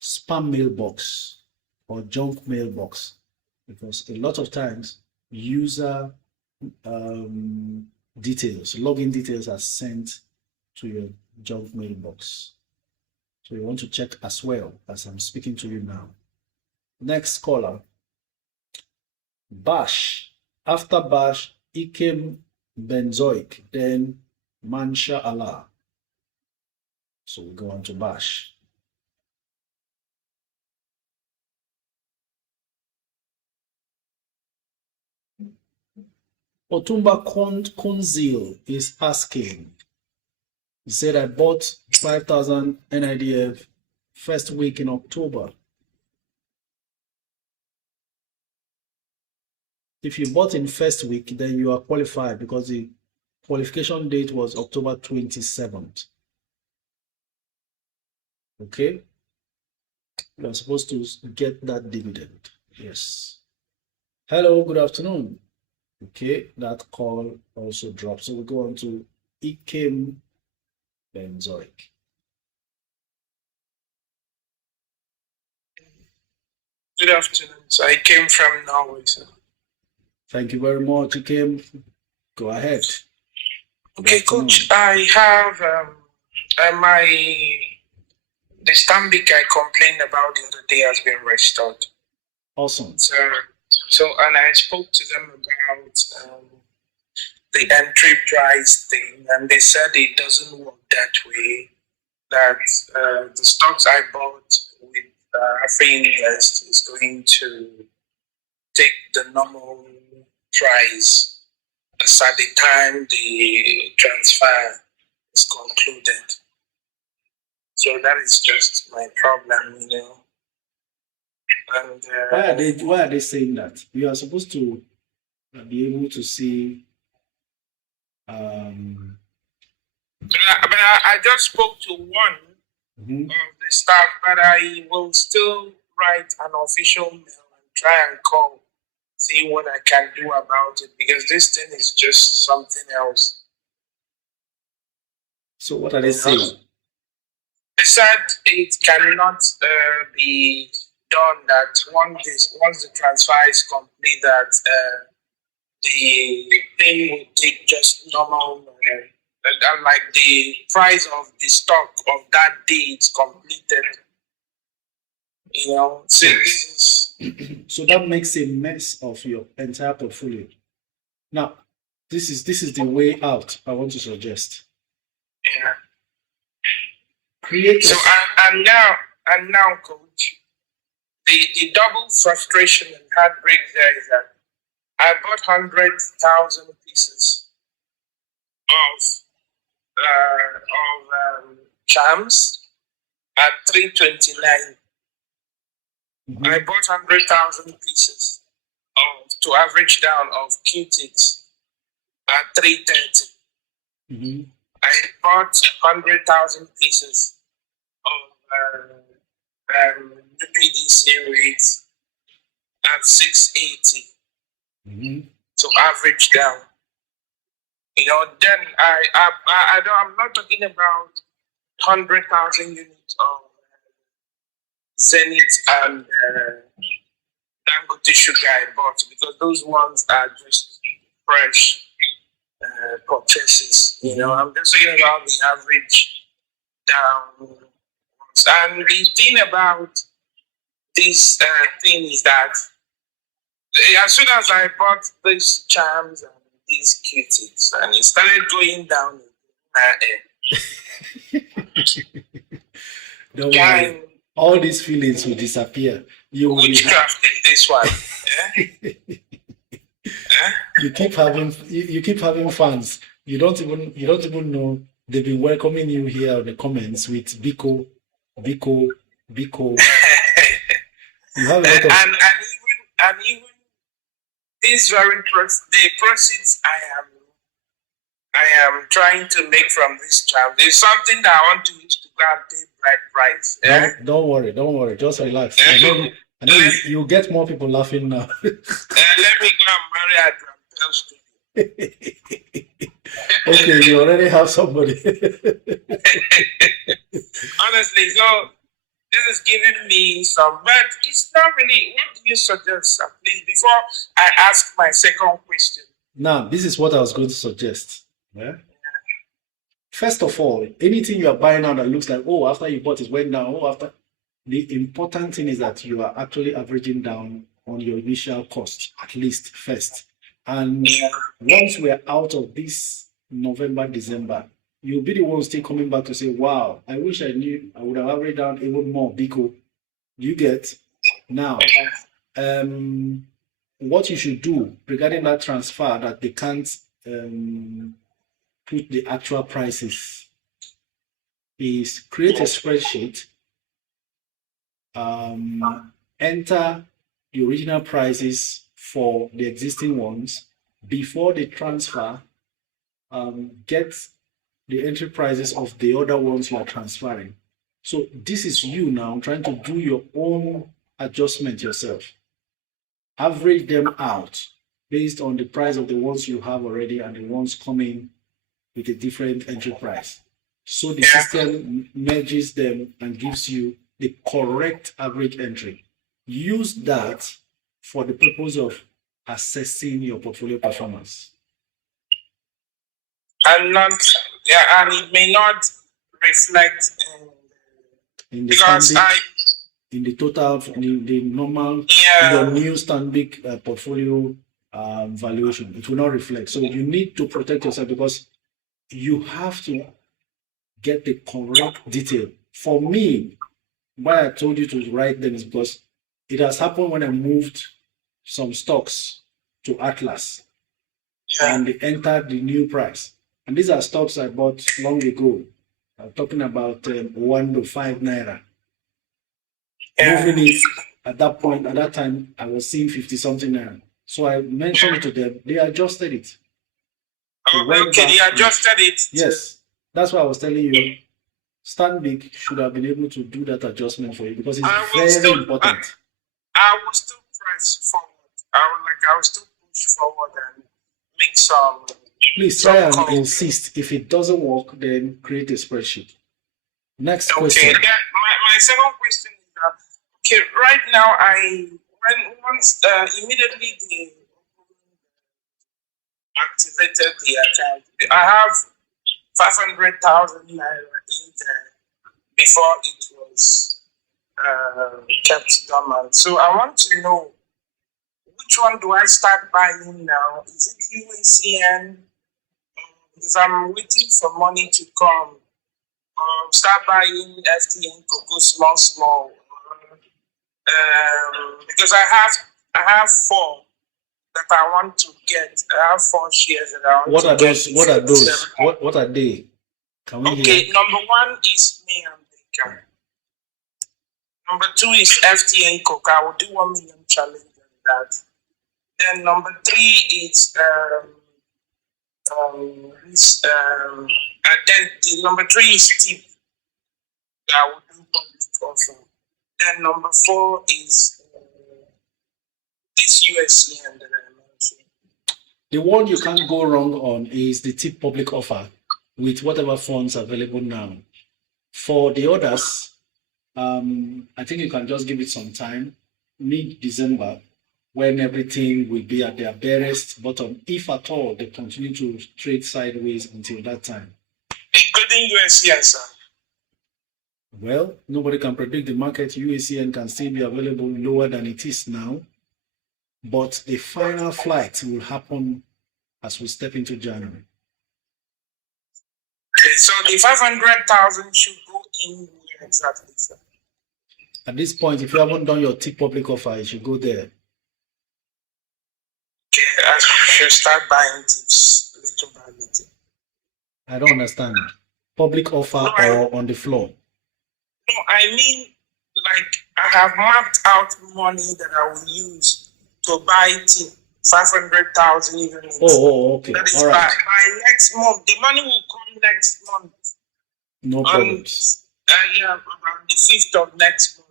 spam mailbox or junk mailbox, because a lot of times user details, login details are sent to your junk mailbox. So you want to check as well as I'm speaking to you now. Next caller, Bash. After Bash, Ikem Benzoic, then Mansha Allah. So we go on to Bash. Otumba Konzil is asking. He said, I bought 5,000 NIDF first week in October. If you bought in first week, then you are qualified because the qualification date was October 27th. Okay? You are supposed to get that dividend. Yes. Hello, good afternoon. Okay, that call also dropped. So we go on to Ikem Benzoic. Good afternoon. So I came from Norway, sir. Thank you very much, Ikem. Go ahead. Okay, coach. I have the Stambik I complained about the other day has been restored. Awesome. So and I spoke to them about the entry price thing, and they said it doesn't work that way. That the stocks I bought with Afri-Invest is going to take the normal price as at the time the transfer is concluded. So that is just my problem, you know. And why are they saying that? You are supposed to be able to see. but I just spoke to one of the staff, but I will still write an official mail and try and call, see what I can do about it, because this thing is just something else. So what are they saying? They said it cannot be done that once the transfer is complete, that the thing will take just normal, like the price of the stock of that day is completed. You know, so this is So that makes a mess of your entire portfolio. Now, this is the way out I want to suggest. yeah. Create So and now, coach, the double frustration and heartbreak there is that I bought 100,000 pieces of charms at 329. I bought 100,000 pieces to average down of QTIX at 330. I bought 100,000 pieces of UPDC rates at 680. So average down. You know, then I'm not talking about 100,000 units of Zenith and Dangote sugar I bought, because those ones are just fresh purchases. You know, I'm just talking about the average down ones. And the thing about this thing is that as soon as I bought these charms and these cuties, and it started going down, Don't worry. All these feelings will disappear. You will witchcraft is this one. You keep having fans. You don't even know they've been welcoming you here in the comments with Biko. You have a lot of and even these very the proceeds I am trying to make from this charm. There's something that I want to use to go and pay bride price. Don't worry. Just relax. I know you get more people laughing now. Let me go and marry a Drampel studio. Okay, you already have somebody. Honestly, so this is giving me some, but it's not really. What do you suggest, please, before I ask my second question? Now, this is what I was going to suggest. Yeah? First of all, anything you are buying now that looks like, oh, after you bought it went down, the important thing is that you are actually averaging down on your initial cost, at least first. And once we're out of this November, December, you'll be the one still coming back to say, wow, I wish I knew I would have averaged down even more because you get now. what you should do regarding that transfer that they can't put the actual prices is create a spreadsheet, enter the original prices for the existing ones before the transfer, get the entry prices of the other ones you are transferring. So this is you now trying to do your own adjustment yourself. Average them out based on the price of the ones you have already and the ones coming with a different entry price. So the system merges them and gives you the correct average entry. Use that for the purpose of assessing your portfolio performance. And it may not reflect in the total, the normal, your new Stanbic portfolio valuation. It will not reflect. So you need to protect yourself because you have to get the correct detail. For me, why I told you to write them is because it has happened when I moved some stocks to Atlas and they entered the new price. And these are stocks I bought long ago. I'm talking about 1 to 5 naira. Moving it at that point, at that time, I was seeing 50 something naira. So I mentioned it to them. They adjusted it. They adjusted it. Yes. That's why I was telling you, Stanbic should have been able to do that adjustment for you because it's very important. I will still press forward. I will still push forward and make some. Please try and insist. If it doesn't work, then create a spreadsheet. Next question. Okay. My second question is that right now immediately they activated the account, I have 500,000 naira in there before it was kept dormant. So I want to know which one do I start buying now? Is it UACN? Because I'm waiting for money to come. Start buying FTN Cocoa small. Because I have 4 that I want to get. I have 4 shares that I want to get. What are those? What are they? Can we hear? Number 1 is me and Baker. Number 2 is FTN Cocoa. I will do 1 million challenge on that. Then number 3 is and then the number 3 is tip. I will do public offer. Then number 4 is this UACN that I mentioned. The one you can't go wrong on is the tip public offer with whatever funds available now. For the others, I think you can just give it some time, mid-December, when everything will be at their barest bottom, if at all they continue to trade sideways until that time. Including UACN, sir. Well, nobody can predict the market. UACN can still be available lower than it is now, but the final flight will happen as we step into January. Okay, so the 500,000 should go in where exactly, sir? At this point, if you haven't done your tip public offer, you should go there. Okay, I should start buying tips little by little. I don't understand. Public offer or on the floor? No, I mean, like, I have mapped out money that I will use to buy tip 500,000 units. Okay. That is all right. by next month. The money will come next month. No problems. About the 5th of next month.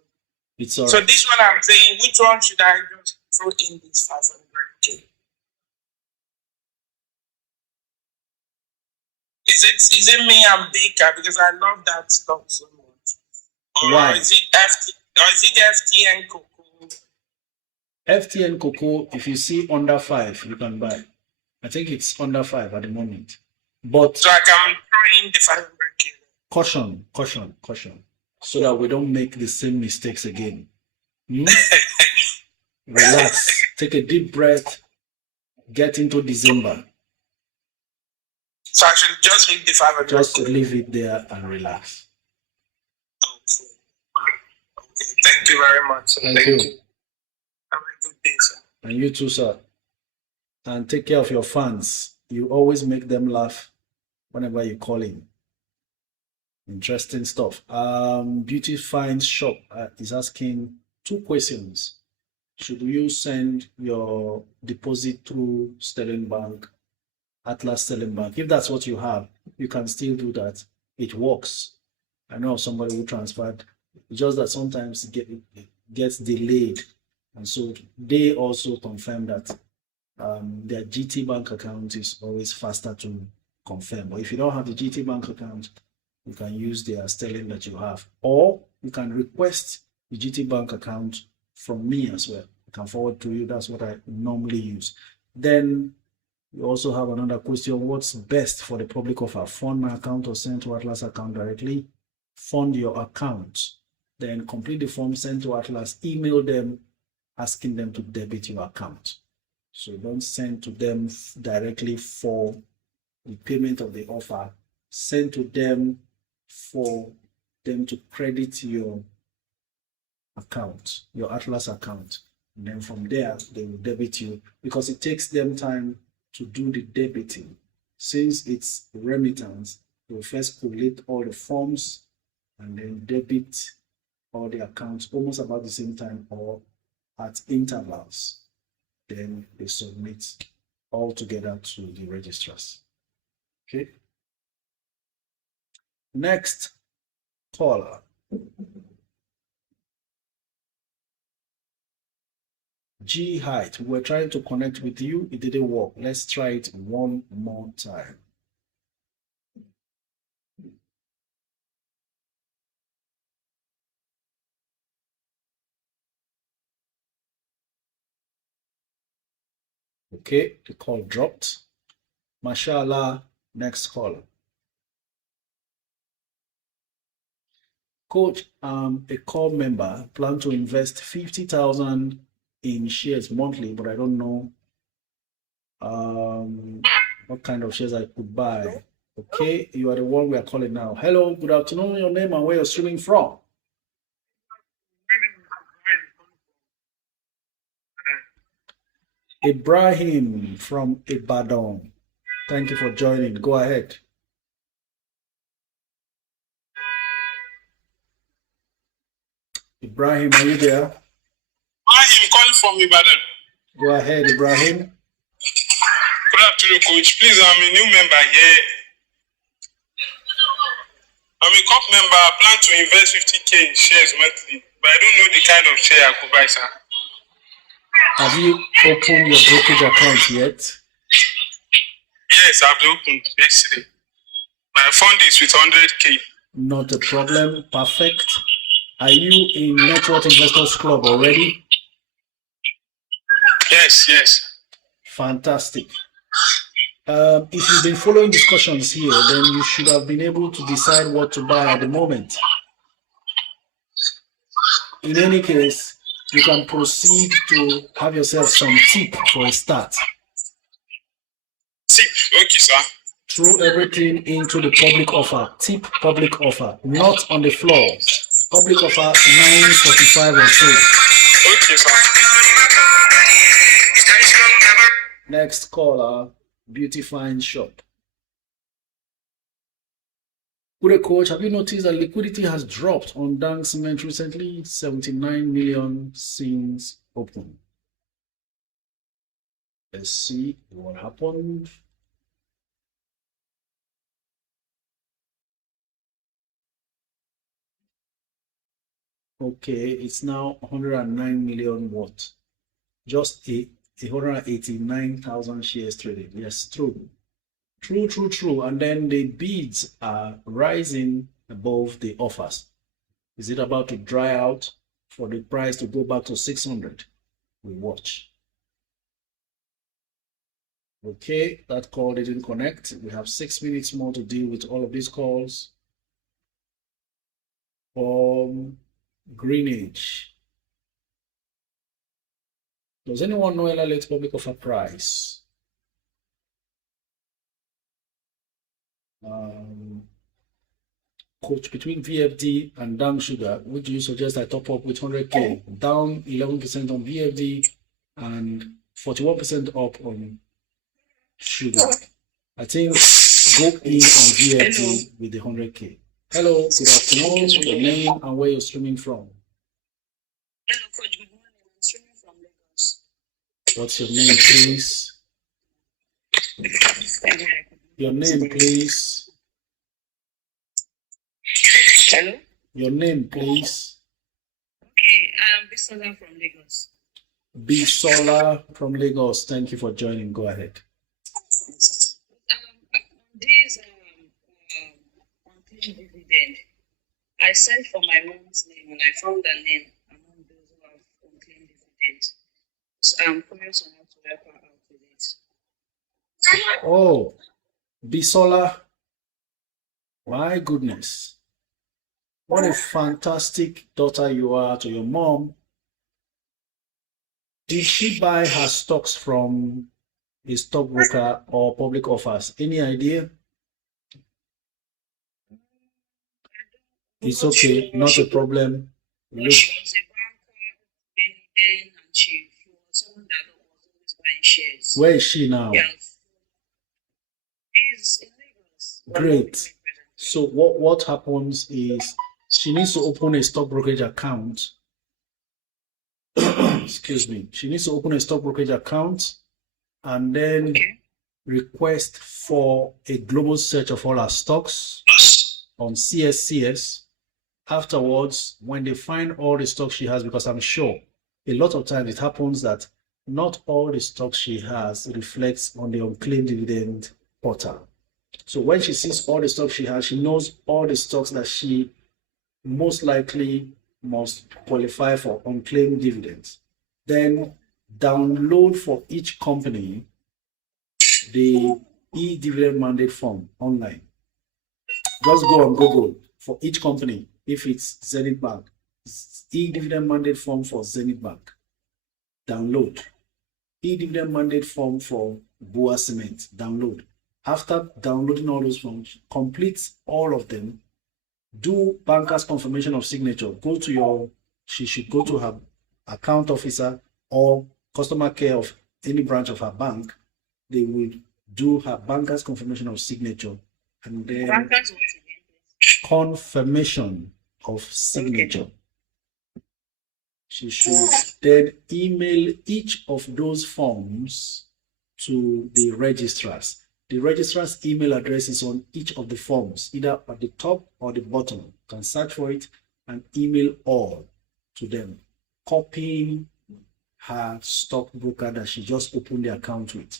It's all so right. this one I'm saying, which one should I just throw in this 500K? Is it me and Baker? Because I love that stock so much. Or Why? is it FTN Cocoa? FTN Cocoa, if you see under 5, you can buy. I think it's under 5 at the moment. But so I can throw in the 500K. Caution. So that we don't make the same mistakes again. Relax. Take a deep breath. Get into December. So I should just leave the 500K? Just leave it there and relax. Okay, thank you very much. Thank you. Have a good day, sir. And you too, sir. And take care of your fans. You always make them laugh whenever you call in. Interesting stuff. Beauty Finds Shop is asking 2 questions. Should you send your deposit through Sterling Bank, Atlas Sterling Bank? If that's what you have, you can still do that. It works. I know of somebody who transferred. It's just that sometimes it gets delayed. And so they also confirm that their GT Bank account is always faster to confirm. But if you don't have the GT Bank account, you can use their Sterling that you have. Or you can request the GT Bank account from me as well. I can forward to you. That's what I normally use. Then you also have another question. What's best for the public offer? Fund my account or send to Atlas account directly? Fund your account. Then complete the form, send to Atlas, email them, asking them to debit your account. So don't send to them directly for the payment of the offer. Send to them for them to credit your account, your Atlas account. And then from there, they will debit you because it takes them time to do the debiting. Since it's remittance, they will first collect all the forms and then debit all the accounts almost about the same time or at intervals. Then they submit all together to the registrars. Okay. Next caller. G height. We're trying to connect with you. It didn't work. Let's try it one more time. Okay, the call dropped. Mashallah, next caller. Coach, a core member, plan to invest 50,000 in shares monthly, but I don't know what kind of shares I could buy. Okay, you are the one we are calling now. Hello, good afternoon. Your name and where you're streaming from? Ibrahim from Ibadan. Thank you for joining. Go ahead. Ibrahim, are you there? I'm calling from Ibadan. Go ahead, Ibrahim. Good afternoon, Coach. Please, I'm a new member here. I'm a COP member. I plan to invest 50K in shares monthly, but I don't know the kind of share I could buy, sir. Have you opened your brokerage account yet? Yes, I've opened yesterday. My fund is with 100K. Not a problem. Perfect. Are you in Network Investors Club already? Yes. Fantastic. If you've been following discussions here, then you should have been able to decide what to buy at the moment. In any case, you can proceed to have yourself some tip for a start. Tip, okay, sir. Throw everything into the public offer. Tip public offer, not on the floor. Public offer 945 or so. Okay, sir. Next caller, Beauty Find Shop. Good coach, have you noticed that liquidity has dropped on Dang Cement recently? 79 million since open. Let's see what happened. Okay, it's now 109 million what? Just 189,000 shares traded. Yes, true. True. And then the bids are rising above the offers. Is it about to dry out for the price to go back to 600? We watch. Okay, that call didn't connect. We have 6 minutes more to deal with all of these calls. Greenwich. Does anyone know LLX public offer price? Coach, between VFD and down sugar, would you suggest I top up with 100K? Down 11% on VFD, and 41% up on sugar. I think go in on GLT with the 100K. Hello, good afternoon. Your name and where you're streaming from. Hello, Coach. Good morning. I'm streaming from Lagos. What's your name, please? Your name, please. Hello? Your name, please. Okay, I'm Bisola from Lagos. Bisola from Lagos. Thank you for joining. Go ahead. This unclaimed dividend, I searched for my mom's name and I found her name among those who have unclaimed dividends. So I'm curious on how to help her out with it. Oh, Bisola. My goodness. What a fantastic daughter you are to your mom. Did she buy her stocks from a stockbroker or public offers? Any idea? It's okay, not a problem. Look, She was a banker then, and she was someone that was always buying shares. where is she now? Yes. She's in Lagos. Great. So what happens is she needs to open a stock brokerage account. Excuse me. She needs to open a stock brokerage account and then Okay. request for a global search of all her stocks on CSCS. Afterwards, when they find all the stocks she has, because I'm sure a lot of times it happens that not all the stocks she has reflects on the unclaimed dividend portal. So when she sees all the stocks she has, she knows all the stocks that she most likely must qualify for unclaimed dividends. Then download for each company the e-dividend mandate form online. Just go on Google for each company. If it's Zenith Bank, e-dividend mandate form for Zenith Bank. Download. E-dividend mandate form for Boa Cement. Download. After downloading all those forms, complete all of them. Do banker's confirmation of signature. She should go to her account officer or customer care of any branch of her bank. They will do her banker's confirmation of signature and then Bankers what again? confirmation of signature. She should then email each of those forms to the registrars. The registrar's email address is on each of the forms, either at the top or the bottom. You can search for it and email all to them, copying her stockbroker that she just opened the account with.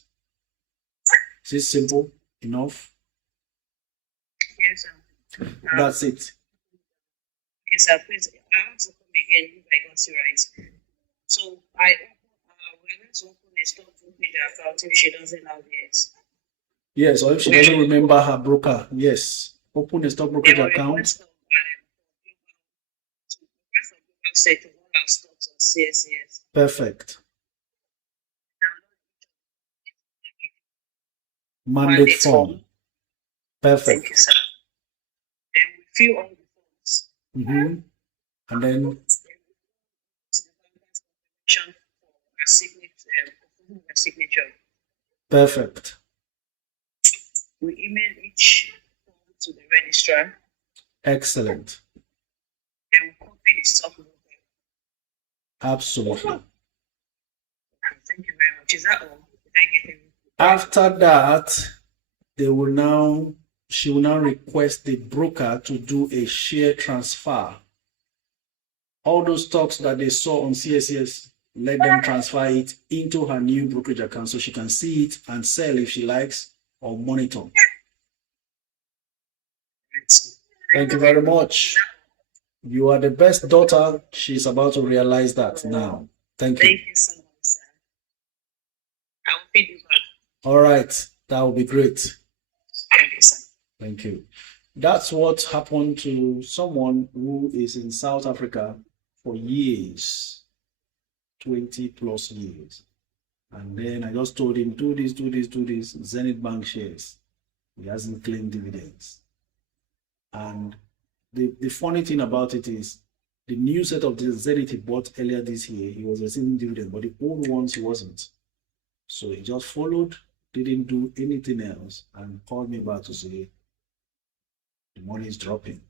Is this simple enough? Yes, sir. That's it. Yes, sir. Please, I want to come again if I got you right. So we're going to open a stock brokerage account if she doesn't have it. Yes, or if she doesn't remember her broker, yes. Open a stock brokerage account. Request for broker to all our stocks on CSCS. Perfect. Mandate form. Perfect. Thank you, sir. Then we fill all the forms. And then For our signature. perfect. We email each form to the registrar. Excellent. Then we copy the stock broker. Absolutely. Thank you very much. Is that all? Did I get everything? After that, she will now request the broker to do a share transfer. All those stocks that they saw on CSCS, let them transfer it into her new brokerage account so she can see it and sell if she likes or monitor. Thank you very much. You are the best daughter. She's about to realize that now. Thank you. Thank you so much, sir. I will feed you back. All right. That will be great. Thank you, sir. Thank you. That's what happened to someone who is in South Africa for years, 20 plus years. And then I just told him, do this, Zenith Bank shares. He hasn't claimed dividends. And the funny thing about it is, the new set of the Zenith he bought earlier this year, he was receiving dividend, but the old ones he wasn't. So he just followed, didn't do anything else, and called me back to say the money is dropping.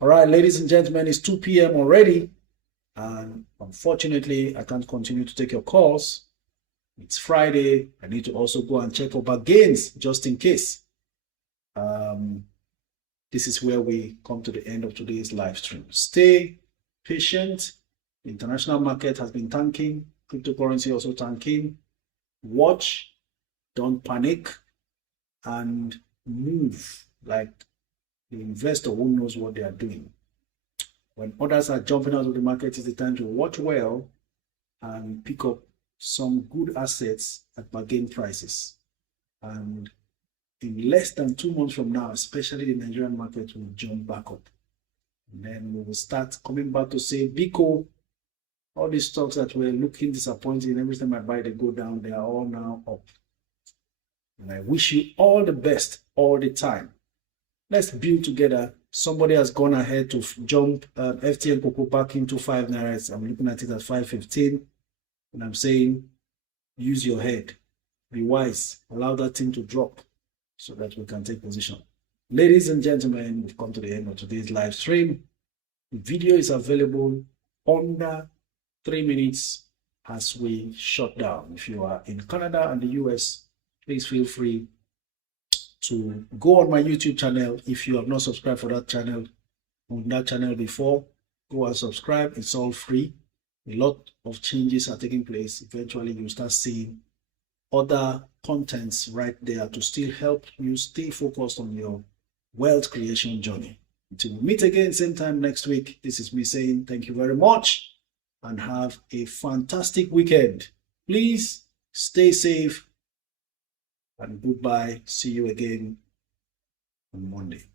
All right, ladies and gentlemen, it's 2 p.m. already, and unfortunately, I can't continue to take your calls. It's Friday. I need to also go and check for bargains just in case. This is where we come to the end of today's live stream. Stay patient. The international market has been tanking. Cryptocurrency also tanking. Watch, don't panic, and move like the investor who knows what they are doing. When others are jumping out of the market, it's the time to watch well and pick up some good assets at bargain prices. And in less than 2 months from now, especially the Nigerian market will jump back up. And then we will start coming back to say, Biko, all these stocks that were looking disappointing, every time I buy, they go down, they are all now up. And I wish you all the best all the time. Let's build together. Somebody has gone ahead to jump FTN Cocoa back into 5 naira. I'm looking at it at 5.15. And I'm saying, use your head. Be wise. Allow that thing to drop so that we can take position. Ladies and gentlemen, we've come to the end of today's live stream. The video is available under 3 minutes as we shut down. If you are in Canada and the US, please feel free to go on my YouTube channel. If you have not subscribed for that channel, on that channel before, go and subscribe. It's all free. A lot of changes are taking place. Eventually, you'll start seeing other contents right there to still help you stay focused on your wealth creation journey. Until we meet again, same time next week, this is me saying thank you very much and have a fantastic weekend. Please stay safe and goodbye. See you again on Monday.